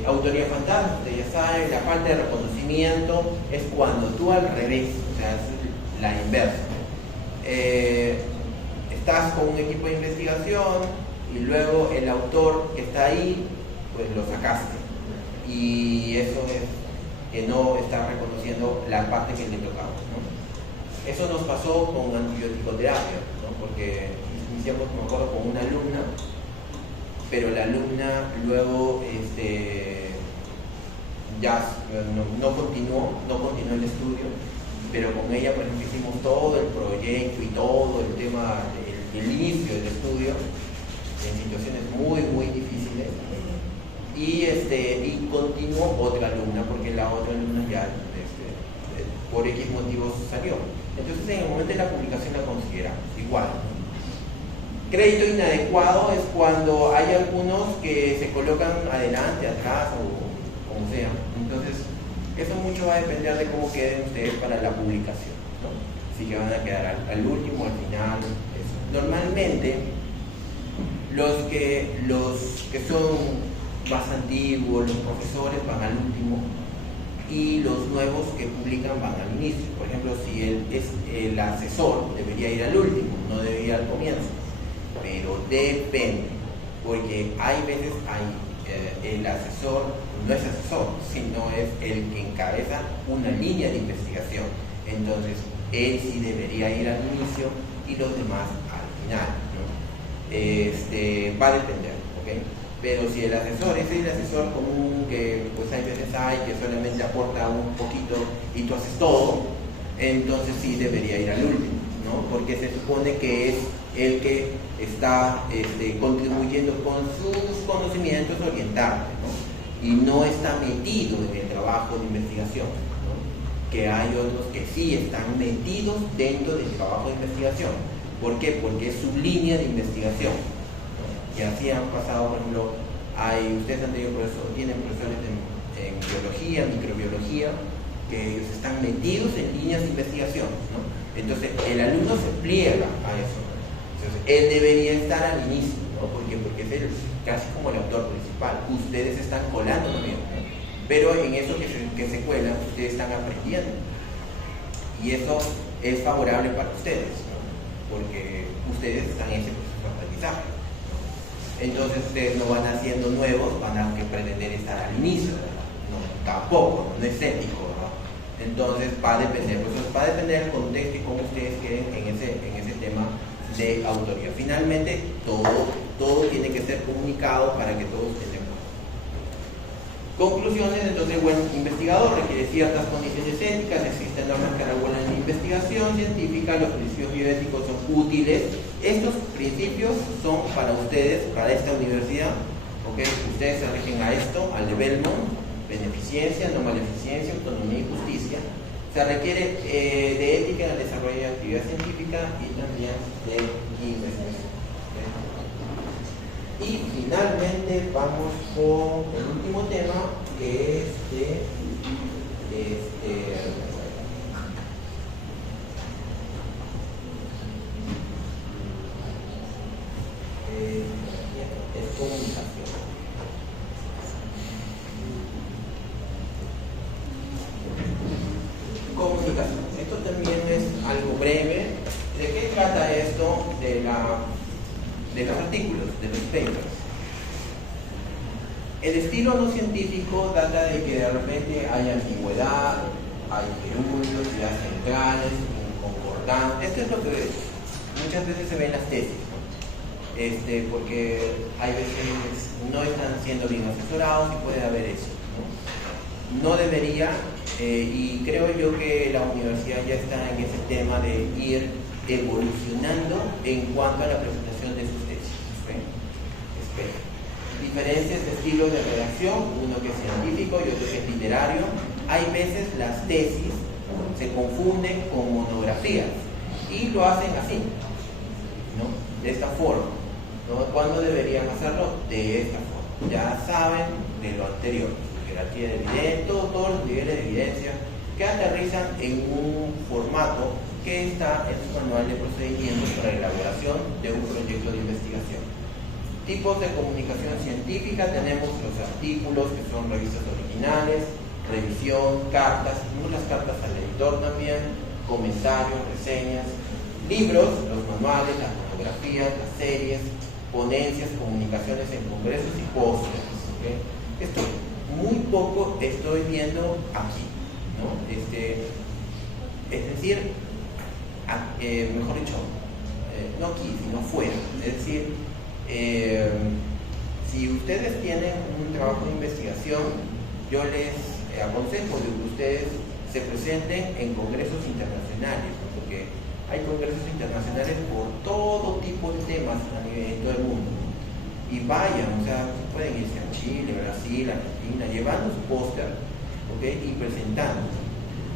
autoría fantasma, usted ya sabe, la falta de reconocimiento es cuando tú al revés, o sea, es la inversa. Estás con un equipo de investigación y luego el autor que está ahí, pues lo sacaste. Y eso es que no está reconociendo la parte que le tocaba, ¿no? Eso nos pasó con antibiótico-terapia, ¿no? Porque iniciamos, me acuerdo, con una alumna, pero la alumna luego ya no continuó el estudio, pero con ella, por ejemplo, hicimos todo el proyecto y todo el tema del inicio del estudio en situaciones muy, muy difíciles, y continuó otra alumna, porque la otra alumna ya por X motivos salió. Entonces en el momento de la publicación la consideramos igual. Crédito inadecuado es cuando hay algunos que se colocan adelante, atrás o como sea. Entonces, eso mucho va a depender de cómo queden ustedes para la publicación, ¿no? Si que van a quedar al último, al final. Eso. Normalmente, los que son más antiguos, los profesores van al último, y los nuevos que publican van al inicio. Por ejemplo, si el asesor debería ir al último, no debería ir al comienzo. Pero depende, porque hay veces el asesor no es asesor, sino es el que encabeza una línea de investigación. Entonces, él sí debería ir al inicio y los demás al final, ¿no? Va a depender, ¿ok? Pero si el asesor es el asesor común, que pues hay veces que solamente aporta un poquito y tú haces todo, entonces sí debería ir al último, ¿no? Porque se supone que es el que está contribuyendo con sus conocimientos orientales, ¿no? Y no está metido en el trabajo de investigación, ¿no? Que hay otros que sí están metidos dentro del trabajo de investigación. ¿Por qué? Porque es su línea de investigación, ¿no? Y así han pasado, por ejemplo, ustedes han tenido tienen profesores en biología, microbiología, que ellos están metidos en líneas de investigación, ¿no? Entonces el alumno se pliega a eso. Entonces él debería estar al inicio, ¿no? Porque es casi como el autor principal. Ustedes están colando también, ¿no? Pero en eso que se cuela, ustedes están aprendiendo. Y eso es favorable para ustedes, ¿no? Porque ustedes están en ese proceso de aprendizaje, ¿no? Entonces ustedes no van haciendo nuevos, van a que pretender estar al inicio, ¿no? Tampoco, no es ético, ¿no? Entonces va a depender del contexto y cómo ustedes queden en ese tema de autoría. Finalmente, todo tiene que ser comunicado para que todos estén de acuerdo. Conclusiones. Entonces, buen investigador requiere ciertas condiciones éticas, existen normas que regulan la investigación científica, los principios bioéticos son útiles. Estos principios son para ustedes, para esta universidad, ¿okay? Ustedes se rigen a esto, al de Belmont: beneficencia, no maleficencia, autonomía y justicia. Se requiere de ética en el desarrollo de actividad científica y también de investigación. ¿Okay? Y finalmente vamos con el último tema, que es es comunicación. Comunicación. Esto también es algo breve. ¿De qué trata esto? De los artículos, de los papers. El estilo no científico data de que de repente hay ambigüedad, hay gerundios, ideas centrales, inconcordancia. Esto es lo que muchas veces se ve en las tesis, ¿no? Porque hay veces no están siendo bien asesorados y puede haber eso, ¿no? No debería. Y creo yo que la universidad ya está en ese tema de ir evolucionando en cuanto a la presentación de sus tesis. Diferencias de estilos de redacción, uno que es científico y otro que es literario. Hay veces las tesis se confunden con monografías y lo hacen así, ¿no? De esta forma, ¿no? ¿Cuándo deberían hacerlo? De esta forma. Ya saben de lo anterior. Jerarquía de evidencia, todos los niveles de evidencia que aterrizan en un formato que está en su manual de procedimientos para la elaboración de un proyecto de investigación. Tipos de comunicación científica: tenemos los artículos, que son revistas originales, revisión, cartas, muchas cartas al editor también, comentarios, reseñas, libros, los manuales, las monografías, las series, ponencias, comunicaciones en congresos y pósters, ¿okay? Esto muy poco estoy viendo aquí, ¿no? Es decir, mejor dicho, no aquí, sino afuera. Es decir, si ustedes tienen un trabajo de investigación, yo les aconsejo de que ustedes se presenten en congresos internacionales, ¿no? Porque hay congresos internacionales por todo tipo de temas en todo el mundo. Y vayan, o sea, pueden irse a Chile, Brasil, Argentina, llevando su póster, ¿okay? Y presentando.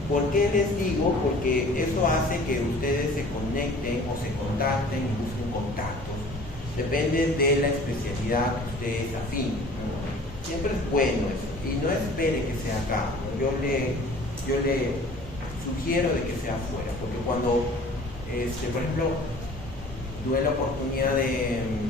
¿Por qué les digo? Porque eso hace que ustedes se conecten o se contacten y busquen contactos. Depende de la especialidad que ustedes afinen, ¿no? Siempre es bueno eso. Y no espere que sea acá, ¿no? Yo le sugiero de que sea afuera, porque cuando, por ejemplo, tuve la oportunidad del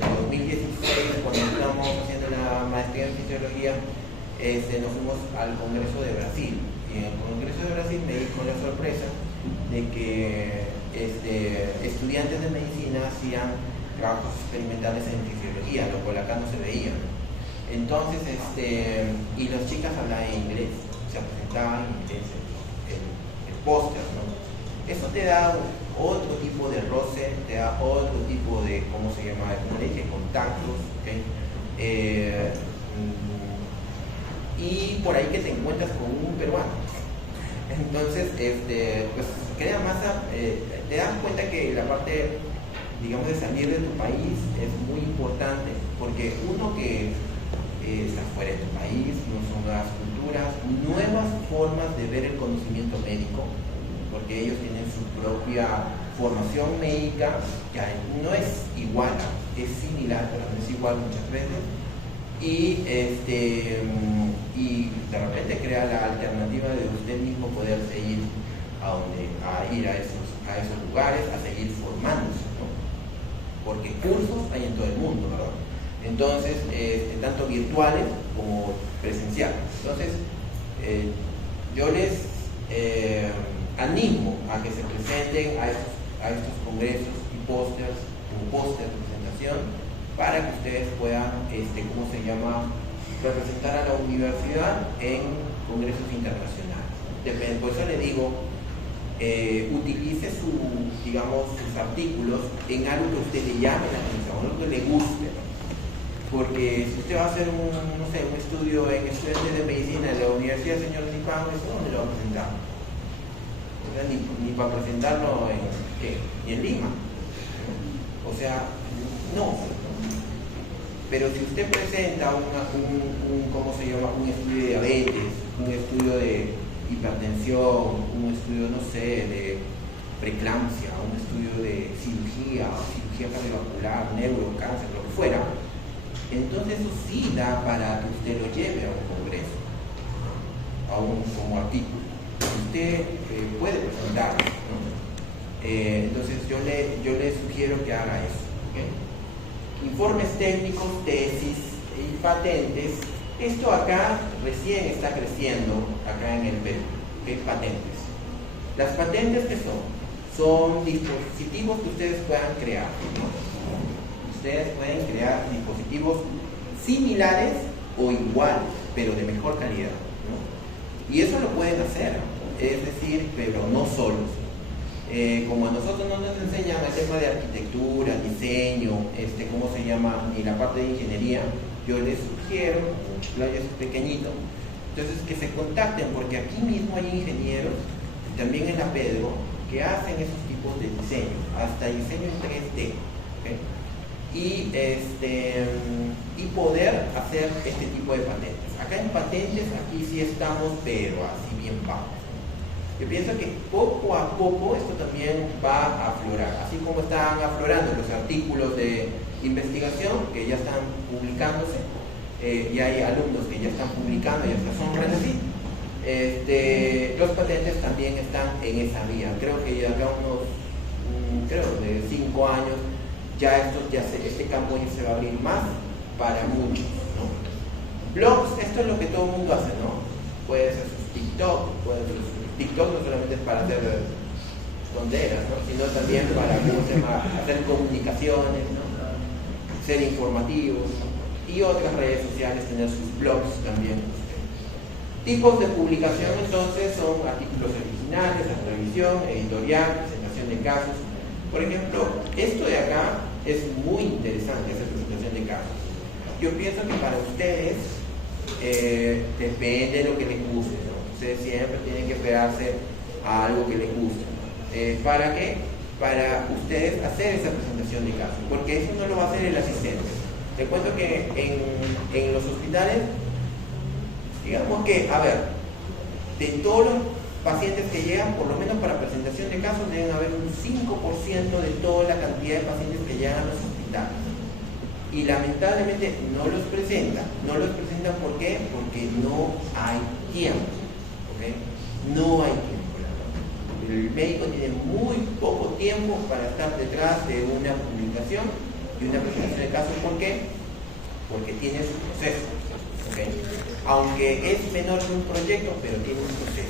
2016, cuando estábamos haciendo la maestría en fisiología, nos fuimos al Congreso de Brasil. Y en el Congreso de Brasil me di con la sorpresa de que estudiantes de medicina hacían trabajos experimentales en fisiología, lo cual acá no se veía. Entonces, y las chicas hablaban inglés, se presentaban en inglés el póster, ¿no? Eso te da otro tipo de roce, te da otro tipo de, ¿cómo se llama? Como le dije, contactos, ¿okay? Y por ahí que te encuentras con un peruano. Entonces, pues crea más, te das cuenta que la parte, digamos, de salir de tu país es muy importante, porque uno que está fuera de tu país, no son nuevas culturas, nuevas formas de ver el conocimiento médico, porque ellos tienen su propia formación médica, que no es igual, es similar, pero no es igual muchas veces. y de repente crea la alternativa de usted mismo poder seguir ir a esos lugares, a seguir formándose, ¿no? Porque cursos hay en todo el mundo, ¿verdad? Entonces, tanto virtuales como presenciales. Entonces, yo les animo a que se presenten a estos congresos y póster de presentación para que ustedes puedan, representar a la universidad en congresos internacionales. Por eso le digo, utilice sus artículos en algo que a usted le llame la atención, algo que le guste, ¿no? Porque si usted va a hacer un estudio en estudiantes de medicina en la Universidad Señor Nipán, ¿eso dónde lo va a presentar? O sea, ni para presentarlo ni en Lima. O sea, no. Pero si usted presenta un estudio de diabetes, un estudio de hipertensión, un estudio, de preeclampsia, un estudio de cirugía cardiovascular, neurocáncer, lo que fuera, entonces eso sí da para que usted lo lleve a un congreso, como artículo. Usted puede presentarlo, ¿no? Entonces yo le sugiero que haga eso, ¿okay? Informes técnicos, tesis y patentes. Esto acá recién está creciendo, acá en el Perú, ¿okay? Patentes. Las patentes, ¿qué son? Son dispositivos que ustedes puedan crear, ¿no? Ustedes pueden crear dispositivos similares o iguales, pero de mejor calidad, ¿no? Y eso lo pueden hacer, es decir, pero no solos. Como a nosotros no nos enseñan el tema de arquitectura, diseño, ni la parte de ingeniería, yo les sugiero, es pequeñito, entonces que se contacten, porque aquí mismo hay ingenieros, también en la Pedro, que hacen esos tipos de diseño, hasta diseño en 3D, ¿okay? Y poder hacer este tipo de patentes. Acá en patentes, aquí sí estamos, pero así bien bajos. Yo pienso que poco a poco esto también va a aflorar, así como están aflorando los artículos de investigación que ya están publicándose, y hay alumnos que ya están publicando y hasta son reconocidos. Los patentes también están en esa vía. Creo que ya acá de 5 años este campo ya se va a abrir más para muchos, ¿no? Blogs, esto es lo que todo el mundo hace, ¿no? Puede ser sus TikTok, TikTok no solamente es para hacer tonteras, ¿no? Sino también para hacer comunicaciones, ¿no? Ser informativos, y otras redes sociales, tener sus blogs también. Tipos de publicación, entonces, son artículos originales, la revisión, editorial, presentación de casos. Por ejemplo, esto de acá es muy interesante, esa presentación de casos. Yo pienso que para ustedes depende de lo que les guste, ¿no? Ustedes siempre tienen que esperarse a algo que les guste, ¿no? ¿Para qué? Para ustedes hacer esa presentación de casos, porque eso no lo va a hacer el asistente. Te cuento que en los hospitales, digamos que, de todos los pacientes que llegan, por lo menos para presentación de casos, deben haber un 5% de toda la cantidad de pacientes que llegan a los hospitales. Y lamentablemente no los presentan. No los presentan, ¿por qué? Porque no hay tiempo, ¿okay? No hay tiempo. El médico tiene muy poco tiempo para estar detrás de una publicación y una presentación de casos. ¿Por qué? Porque tiene su proceso, ¿okay? Aunque es menor que un proyecto, pero tiene un proceso.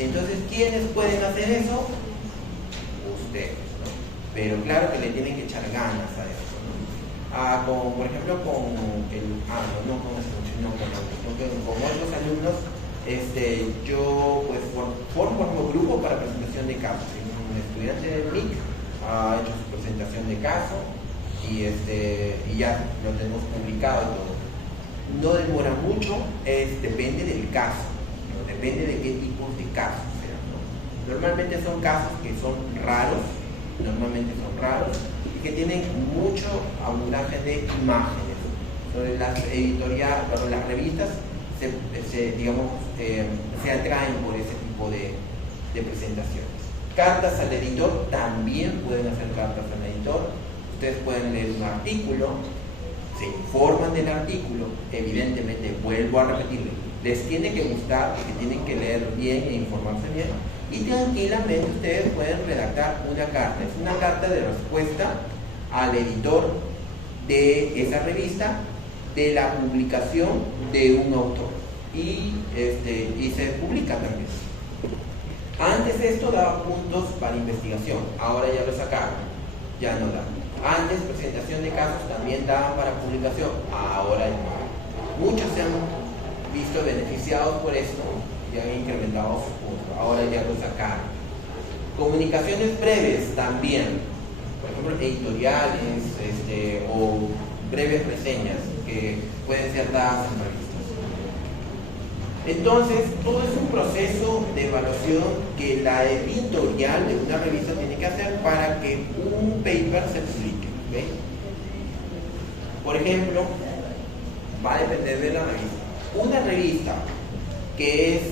Entonces, ¿quiénes pueden hacer eso? Ustedes, ¿no? Pero claro que le tienen que echar ganas a eso, ¿no? Por ejemplo, con otros alumnos, yo pues formo grupo para presentación de casos. Un estudiante del MIC ha hecho su presentación de caso y ya lo tenemos publicado y todo. No demora mucho, depende del caso, ¿no? Depende de qué tipos de casos sean, ¿no? Normalmente son casos que son raros, y que tienen mucho abundancia de imágenes. Entonces, las revistas se atraen por ese tipo de presentaciones. Cartas al editor, también pueden hacer cartas al editor. Ustedes pueden leer un artículo se informan del artículo, evidentemente, vuelvo a repetirle, les tiene que gustar, porque tienen que leer bien e informarse bien, y tranquilamente ustedes pueden redactar una carta. Es una carta de respuesta al editor de esa revista de la publicación de un autor, y se publica también. Antes esto daba puntos para investigación, ahora ya lo sacaron, ya no da. Antes presentación de casos también daban para publicación, ahora no. Muchos se han visto beneficiados por esto y han incrementado sus puntos, ahora ya lo sacaron. Comunicaciones breves también, por ejemplo editoriales o breves reseñas que pueden ser dadas en revistas. Entonces, todo es un proceso de evaluación que la editorial de una revista tiene que hacer para que un paper se publique. ¿Okay? Por ejemplo, va a depender de la revista. Una revista que es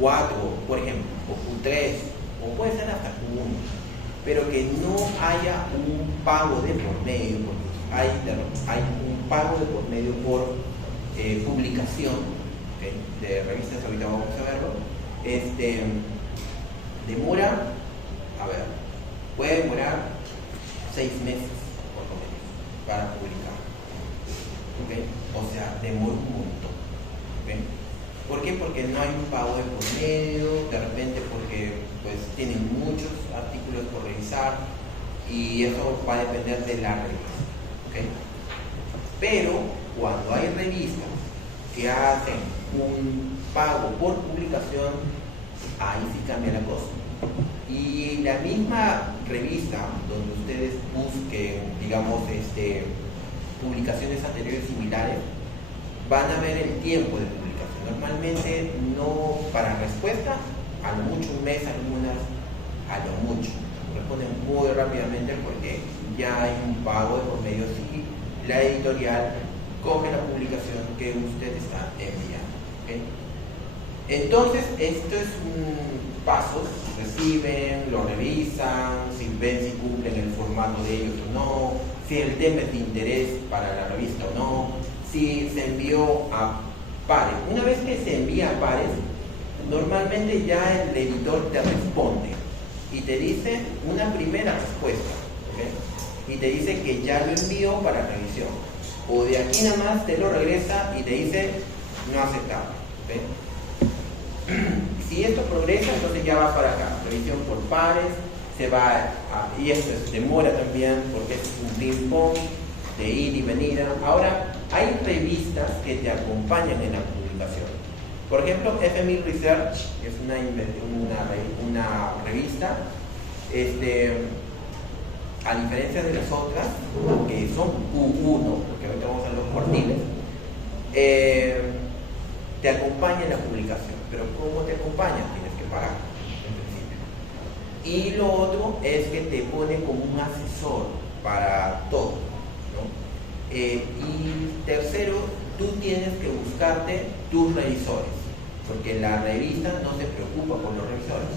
Q4, por ejemplo, o Q3, o puede ser hasta Q1, pero que no haya un pago de por medio, porque hay un pago de por medio por publicación, ¿okay? De revistas, ahorita vamos a verlo, demora, puede demorar 6 meses por lo menos para publicar, ¿okay? O sea, demora un montón, ¿okay? ¿Por qué? Porque no hay un pago de por medio, de repente porque pues tienen muchos artículos por revisar y eso va a depender de la revista, ¿okay? Pero cuando hay revistas que hacen un pago por publicación, ahí sí cambia la cosa. Y la misma revista donde ustedes busquen, digamos, publicaciones anteriores similares, van a ver el tiempo de publicación. Normalmente no, para respuesta, a lo mucho un mes, algunas a lo mucho. Responden muy rápidamente porque ya hay un pago de por medio si la editorial coge la publicación que usted está enviando. ¿Okay? Entonces, esto es un paso, reciben, lo revisan, si ven si cumplen el formato de ellos o no, si el tema es de interés para la revista o no, si se envió a pares. Una vez que se envía a pares, normalmente ya el editor te responde y te dice una primera respuesta, ¿okay? Y te dice que ya lo envió para revisión, o de aquí nada más te lo regresa y te dice no aceptado, ¿okay? Si esto progresa, entonces ya va para acá, revisión por pares, se va y esto demora también porque es un ping-pong de ida y venida. Ahora, hay revistas que te acompañan en la publicación. Por ejemplo, FMI Research, que es una revista, a diferencia de las otras, que son Q1, porque ahorita vamos a los cuartiles, te acompaña en la publicación. Pero ¿cómo te acompaña? Tienes que pagar, en principio. Y lo otro es que te pone como un asesor para todo, ¿no? Y tercero, tú tienes que buscarte tus revisores, porque la revista no se preocupa por los revisores,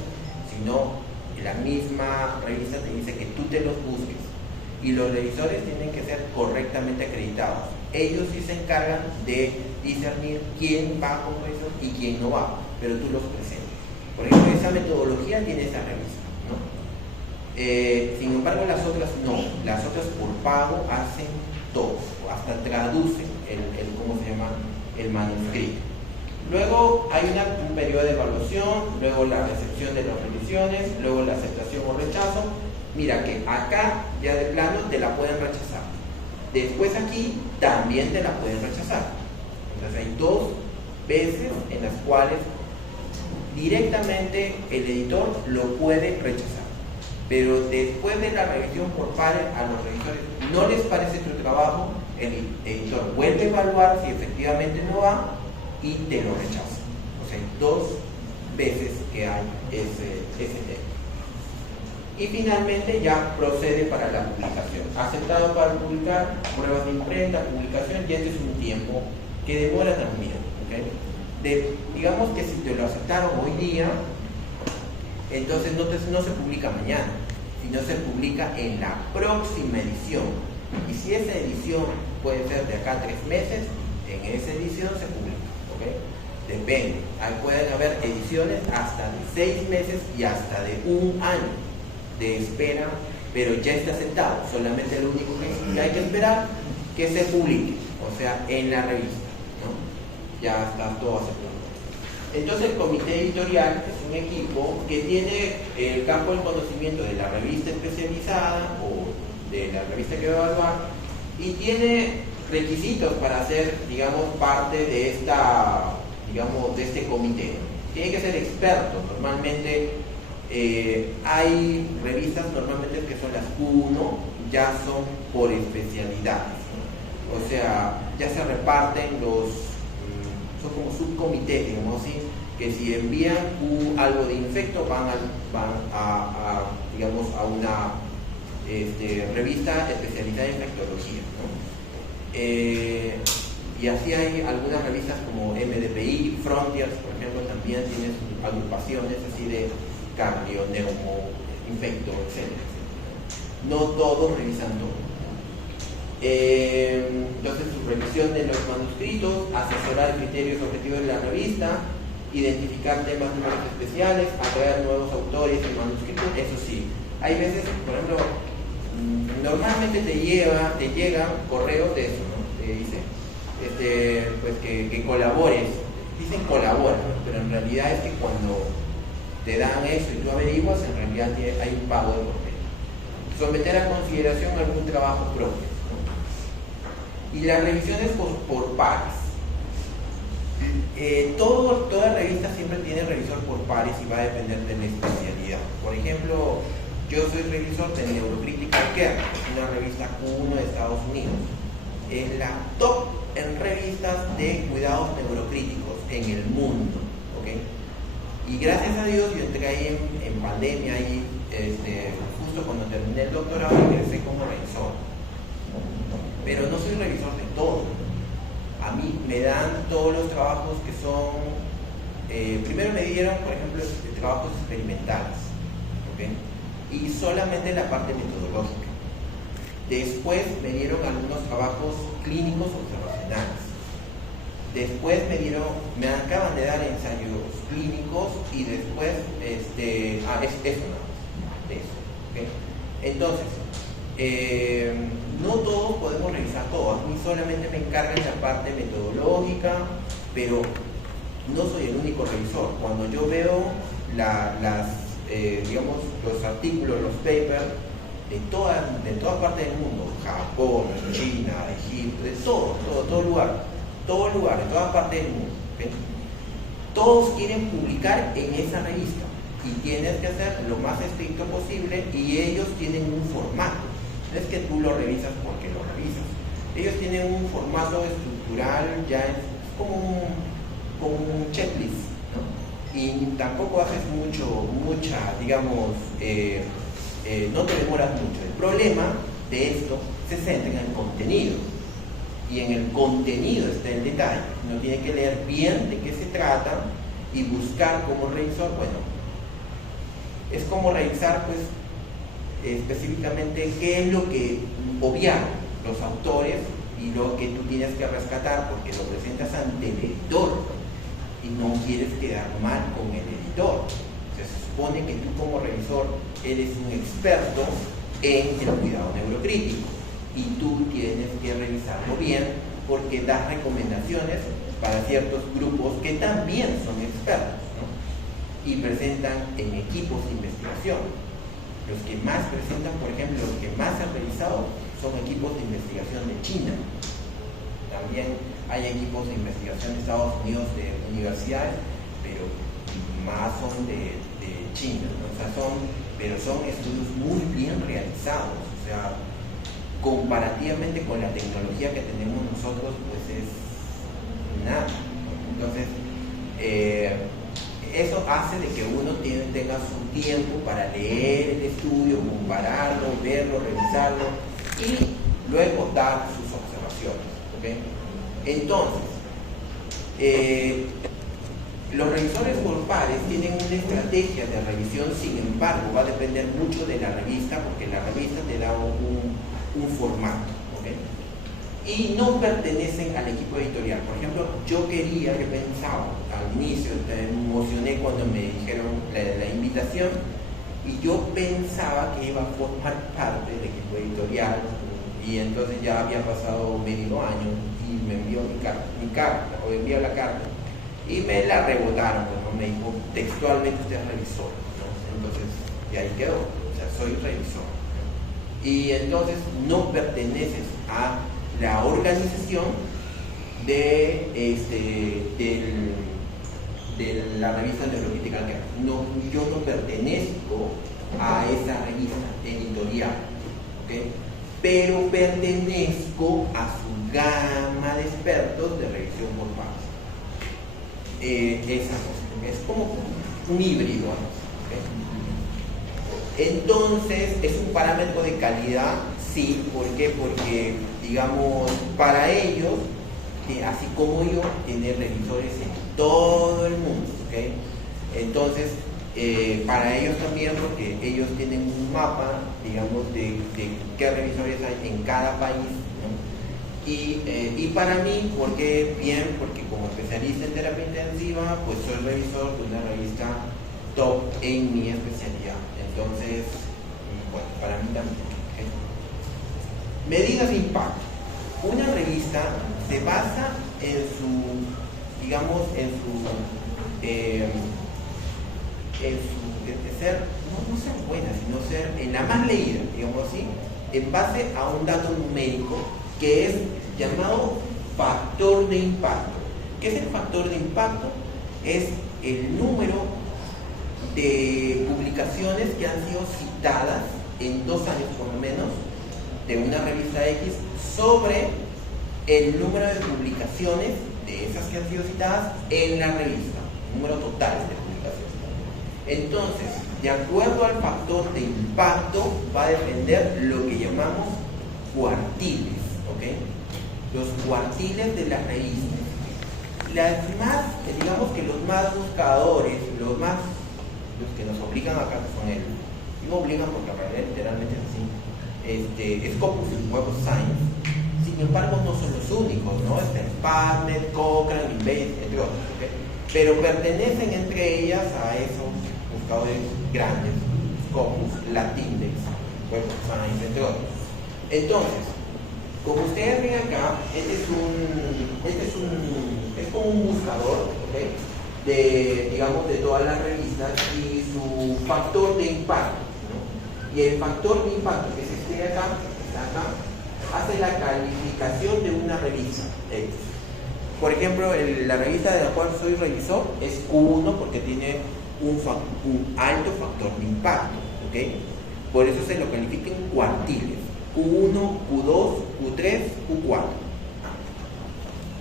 sino la misma revista te dice que tú te los busques, y los revisores tienen que ser correctamente acreditados. Ellos sí se encargan de discernir quién va con revisor y quién no va, pero tú los presentas. Por ejemplo, esa metodología tiene esa revista, ¿no? Sin embargo, las otras no. Las otras por pago hacen todo, hasta traducen ¿cómo se llama? El manuscrito. Luego hay un periodo de evaluación, luego la recepción de las revisiones, luego la aceptación o rechazo. Mira que acá ya de plano te la pueden rechazar. Después aquí también te la pueden rechazar. Entonces hay 2 veces en las cuales directamente el editor lo puede rechazar. Pero después de la revisión por pares, a los revisores no les parece tu trabajo, el editor vuelve a evaluar si efectivamente no va y te lo rechaza. O sea, hay 2 veces que hay ese tema. Y finalmente ya procede para la publicación. Aceptado para publicar, pruebas de imprenta, publicación, y este es un tiempo que demora también. ¿Okay? Digamos que si te lo aceptaron hoy día, entonces no se publica mañana, sino se publica en la próxima edición. Y si esa edición puede ser de acá a 3 meses, en esa edición se publica, ¿ok? Depende. Pueden haber ediciones hasta de 6 meses y hasta de 1 año de espera, pero ya está aceptado. Solamente lo único que hay que esperar que se publique, o sea, en la revista, ¿no? Ya está todo aceptado. Entonces el comité editorial es un equipo que tiene el campo del conocimiento de la revista especializada o de la revista que va a evaluar y tiene requisitos para ser, digamos, parte de esta, digamos, de este comité. Tiene que ser experto. Normalmente hay revistas normalmente que son las Q1, ya son por especialidades, ¿no? O sea, ya se reparten son como subcomités, digamos así, que si envían algo de infecto van a digamos, a una revista especializada en infectología, ¿no? Y así hay algunas revistas como MDPI, Frontiers, por ejemplo, también tienen sus agrupaciones así de cambio, neumo, infecto, etc. No todos revisan todo. Entonces, su revisión de los manuscritos, asesorar criterios objetivos de la revista, identificar temas números especiales, atraer nuevos autores y manuscritos. Eso sí, hay veces, por ejemplo, normalmente te llegan correos de eso, ¿no? Te dice pues que colabores, dicen colabora, ¿no? Pero en realidad es que cuando te dan eso y tú averiguas, en realidad hay un pago de por medio. Someter a consideración algún trabajo propio, ¿no? Y las revisiones por pares. Toda revista siempre tiene revisor por pares y va a depender de la especialidad. Por ejemplo, yo soy revisor de Neurocritical Care, una revista Q1 de Estados Unidos. Es la top en revistas de cuidados neurocríticos en el mundo, ¿ok? Y gracias a Dios yo entré ahí en pandemia y justo cuando terminé el doctorado ingresé como revisor. Pero no soy revisor de todo. A mí me dan todos los trabajos que son, primero me dieron, por ejemplo, trabajos experimentales, ¿ok? Y solamente la parte metodológica. Después me dieron algunos trabajos clínicos observacionales. Después me acaban de dar ensayos clínicos y después, eso nada más, eso, ¿okay? Entonces, no todos podemos revisar todo. A mí solamente me encargan la parte metodológica, pero no soy el único revisor. Cuando yo veo digamos, los artículos, los papers de toda parte del mundo, Japón, China, Egipto, de todo lugar, de toda parte del mundo, ¿okay? Todos quieren publicar en esa revista y tienes que hacer lo más estricto posible y ellos tienen un formato. No es que tú lo revisas porque lo revisas. Ellos tienen un formato estructural, ya es como un checklist, ¿no? Y tampoco haces digamos, no te demoras mucho. El problema de esto se centra en el contenido. Y en el contenido está el detalle. Uno tiene que leer bien de qué se trata y buscar como revisor, bueno, es como revisar, pues, específicamente qué es lo que obviaron los autores y lo que tú tienes que rescatar porque lo presentas ante el editor y no quieres quedar mal con el editor. O sea, se supone que tú como revisor eres un experto en el cuidado neurocrítico y tú tienes que revisarlo bien porque das recomendaciones para ciertos grupos que también son expertos, ¿no? Y presentan en equipos de investigación. Los que más presentan, por ejemplo, los que más han revisado son equipos de investigación de China. También hay equipos de investigación de Estados Unidos, de universidades, pero más son de China, ¿no? O sea, pero son estudios muy bien realizados. O sea, comparativamente con la tecnología que tenemos nosotros, pues es nada. Entonces, eso hace de que uno tenga su tiempo para leer el estudio, compararlo, verlo, revisarlo y luego dar sus observaciones, ¿okay? Entonces, los revisores por pares tienen una estrategia de revisión, sin embargo, va a depender mucho de la revista, porque la revista te da un formato, ¿ok? Y no pertenecen al equipo editorial. Por ejemplo, yo pensaba al inicio, me emocioné cuando me dijeron la invitación, y yo pensaba que iba a formar parte del equipo editorial, y entonces ya había pasado medio año y me envió envió la carta y me la rebotaron, ¿no? Me dijo textualmente: usted es revisor, ¿no? Entonces, y ahí quedó, o sea, soy revisor, ¿no? Y entonces no perteneces a la organización de la revista Neurocrítica. No, yo no pertenezco a esa revista editorial, ¿okay? Pero pertenezco a su gama de expertos de revisión por pares. Es como un híbrido, ¿okay? Entonces, ¿es un parámetro de calidad? Sí. ¿Por qué? Porque, digamos, para ellos, así como yo, tienen revisores en todo el mundo, ¿okay? Entonces, para ellos también, porque ellos tienen un mapa, digamos, de qué revisores hay en cada país, ¿no? Y para mí, porque como especialista en terapia intensiva, pues soy revisor de una revista top en mi especialidad. Entonces, bueno, para mí también, ¿okay? Medidas de impacto. Una revista se basa en su, digamos, ser, no ser buena, sino ser en la más leída, digamos así, en base a un dato numérico que es llamado factor de impacto. ¿Qué es el factor de impacto? Es el número de publicaciones que han sido citadas en 2 años por lo menos de una revista X sobre el número de publicaciones de esas que han sido citadas en la revista, número total de publicaciones. Entonces, de acuerdo al factor de impacto, va a depender lo que llamamos cuartiles, ¿ok? Los cuartiles de las revistas. Digamos que los más buscadores, los que nos obligan acá, que son ellos, y no obligan porque en realidad literalmente es así, Scopus y Web of Science. Sin embargo, no son los únicos, ¿no? Está PubMed, Cochrane, Invade, entre otros, ¿okay? Pero pertenecen entre ellas a esos buscadores grandes, Scopus, Latindex, Web of Science, entre otros. Entonces, como ustedes ven acá, es como un buscador, ¿okay? Digamos, de todas las revistas y su factor de impacto, ¿no? Y el factor de impacto que se esté acá, está acá, hace la calificación de una revista. Por ejemplo, la revista de la cual soy revisor es Q1 porque tiene un alto factor de impacto, ¿okay? Por eso se lo califica en cuartiles: Q1, Q2, Q3, Q4.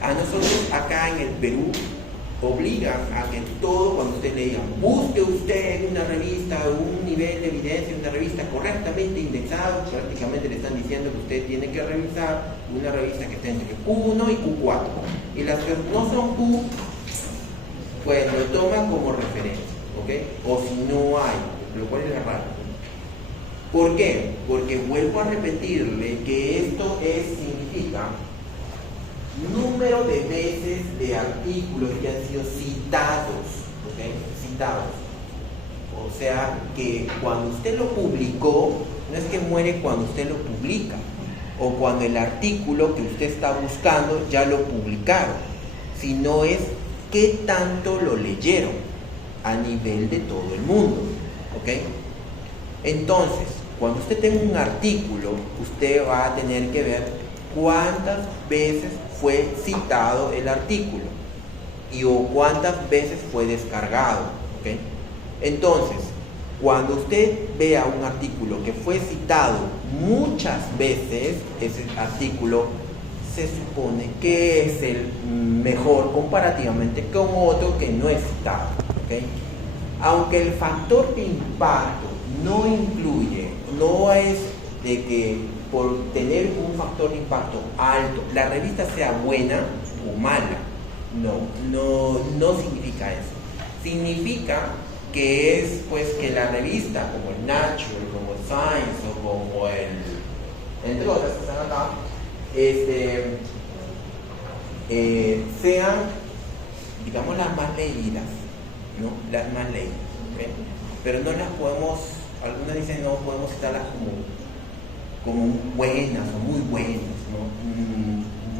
A nosotros acá en el Perú obligan a que todo, cuando usted le digan, busque usted una revista, un nivel de evidencia, una revista correctamente indexada, prácticamente le están diciendo que usted tiene que revisar una revista que esté entre Q1 y Q4. Y las que no son Q, pues lo toman como referencia, ¿ok? O si no hay, lo cual es raro. ¿Por qué? Porque vuelvo a repetirle que esto significa número de veces de artículos que han sido citados, ¿okay? Citados. O sea, que cuando usted lo publicó, no es que muere cuando usted lo publica, o cuando el artículo que usted está buscando ya lo publicaron, sino es qué tanto lo leyeron a nivel de todo el mundo, ¿ok? Entonces, cuando usted tenga un artículo, usted va a tener que ver cuántas veces fue citado el artículo o cuántas veces fue descargado, ¿okay? Entonces, cuando usted vea un artículo que fue citado muchas veces, ese artículo se supone que es el mejor comparativamente con otro que no es citado, ¿okay? Aunque el factor de impacto no incluye, no es de que por tener un factor de impacto alto, la revista sea buena o mala. No significa eso. Significa que es pues que la revista, como el Nature, como el Science o como entre otras que están acá, sean, digamos, las más leídas, ¿no? Las más leídas, ¿okay? Pero no las podemos, algunos dicen no podemos citarlas como buenas o muy buenas, ¿no?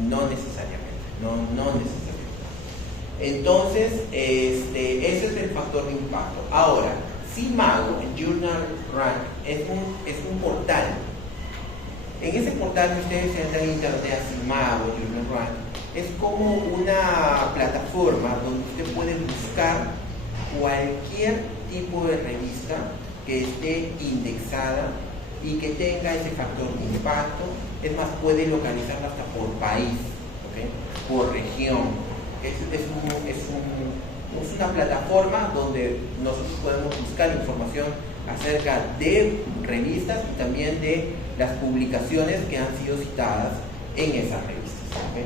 No necesariamente, no necesariamente. Entonces, ese es el factor de impacto. Ahora, Cimagro, en Journal Rank, es un portal. En ese portal que ustedes entran en internet a Cimagro, Journal Rank, es como una plataforma donde usted puede buscar cualquier tipo de revista que esté indexada y que tenga ese factor de impacto. Es más, puede localizarla hasta por país, ¿okay? Por región. Es una plataforma donde nosotros podemos buscar información acerca de revistas y también de las publicaciones que han sido citadas en esas revistas, ¿okay?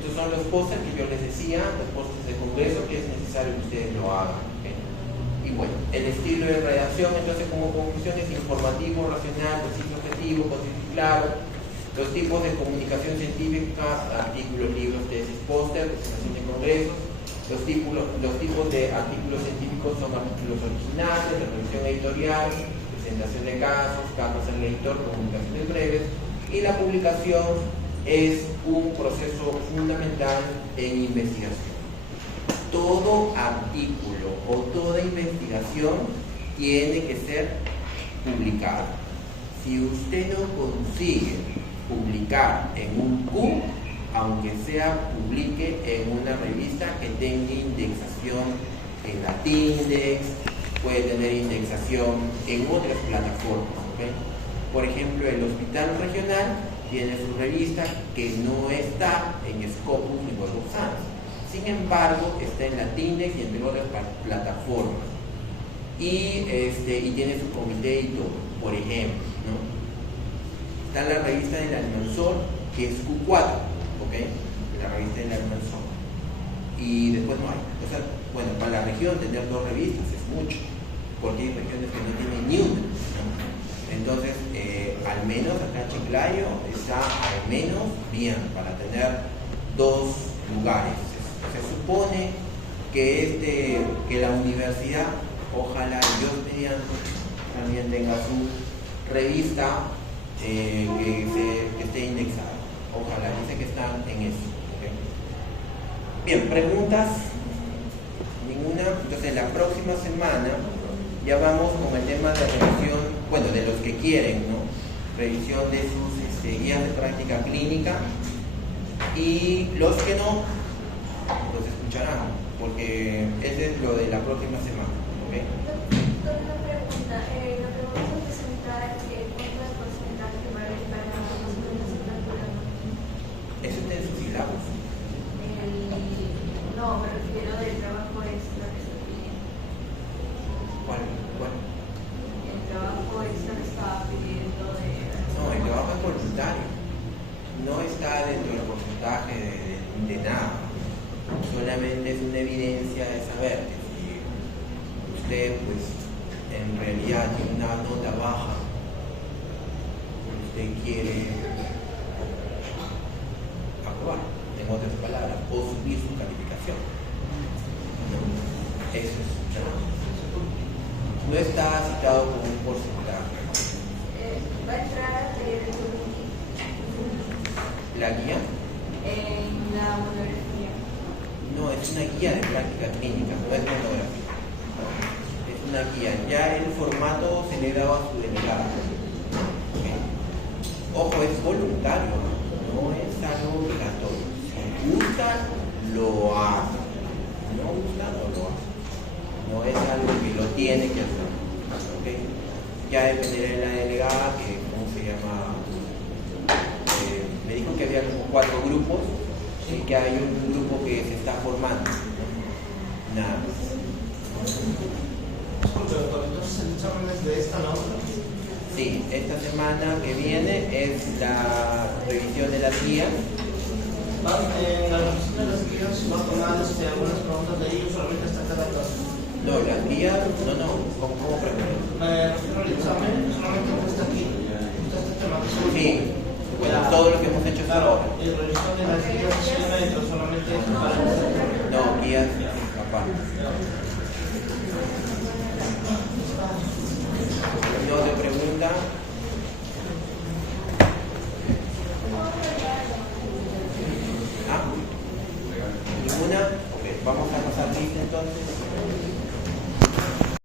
Estos son los pósters que yo les decía, los pósters de congreso, que es necesario que ustedes lo hagan, ¿okay? Y bueno, el estilo de redacción, entonces, como conclusión, es informativo, racional, preciso, objetivo, conciso y claro. Los tipos de comunicación científica, artículos, libros, tesis, póster, presentación de congresos. Los tipos de artículos científicos son artículos originales, revisión editorial, presentación de casos, cartas al editor, comunicaciones breves. Y la publicación es un proceso fundamental en investigación. Todo artículo o toda investigación tiene que ser publicado. Si usted no consigue publicar en un Q, aunque sea publique en una revista que tenga indexación en Latindex, puede tener indexación en otras plataformas, ¿okay? Por ejemplo, el Hospital Regional tiene su revista que no está en Scopus ni Web of Science. Sin embargo, está en Latindex y entre otras plataformas. Y tiene su comité y todo, por ejemplo, ¿no? Está la revista del Almanzor, que es Q4, ¿ok? La revista del Almanzor. Y después no hay. O sea, bueno, para la región tener dos revistas es mucho, porque hay regiones que no tienen ni una, ¿no? Entonces, al menos acá en Chiclayo está al menos bien para tener dos lugares. Se supone que la universidad, ojalá Dios mediante, también tenga su revista que esté indexada. Ojalá, dice que están en eso, ¿okay? Bien, preguntas, ninguna. Entonces la próxima semana ya vamos con el tema de revisión, bueno, de los que quieren, ¿no? Revisión de sus guías de práctica clínica, y los que no los escucharán, porque ese es lo de la próxima semana, ¿okay? Una pregunta, la pregunta presentada es ¿cuánto es el porcentaje que va a haber para más o menos asignatura? Eso está en sus sílabos. No, me refiero del trabajo extra que está pidiendo. ¿Cuál? El trabajo extra que estaba pidiendo de... No, el trabajo es voluntario. No está dentro del porcentaje de nada. Solamente es una evidencia de saber que si usted, pues, en realidad tiene una nota baja, usted quiere aprobar, en otras palabras, o subir su calificación. ¿No? Eso es. No está citado como un porcentaje. Va a entrar ¿La guía? en la monografía. No, es una guía de práctica clínica, no es monografía. Es una guía. Ya el formato se le daba a su delegado. ¿Okay? Ojo, es voluntario, no es algo obligatorio. Si gusta, lo hace. Si no gusta, no lo hace. No es algo que lo tiene que hacer. ¿Okay? Ya dependerá de la delegada, que, ¿cómo se llama? Me dijo que había como 4 grupos y que hay un grupo que se está formando, ¿no? Nada más. Entonces, el examen es de esta nota. Sí, esta semana que viene es la revisión de las guías. En la revisión de las guías va a tomar algunas preguntas de ellos, solamente hasta cada caso. No, las guías, no, ¿cómo preguntas? Me refiero al examen, solamente está aquí. Sí, bueno, todo lo que hemos hecho hasta ahora. Y revisión de las guías de funcionamiento, solamente es para No, guías aparte. ¿No te pregunta? ¿Ah? ¿Ninguna? Ok, vamos a pasar lista entonces.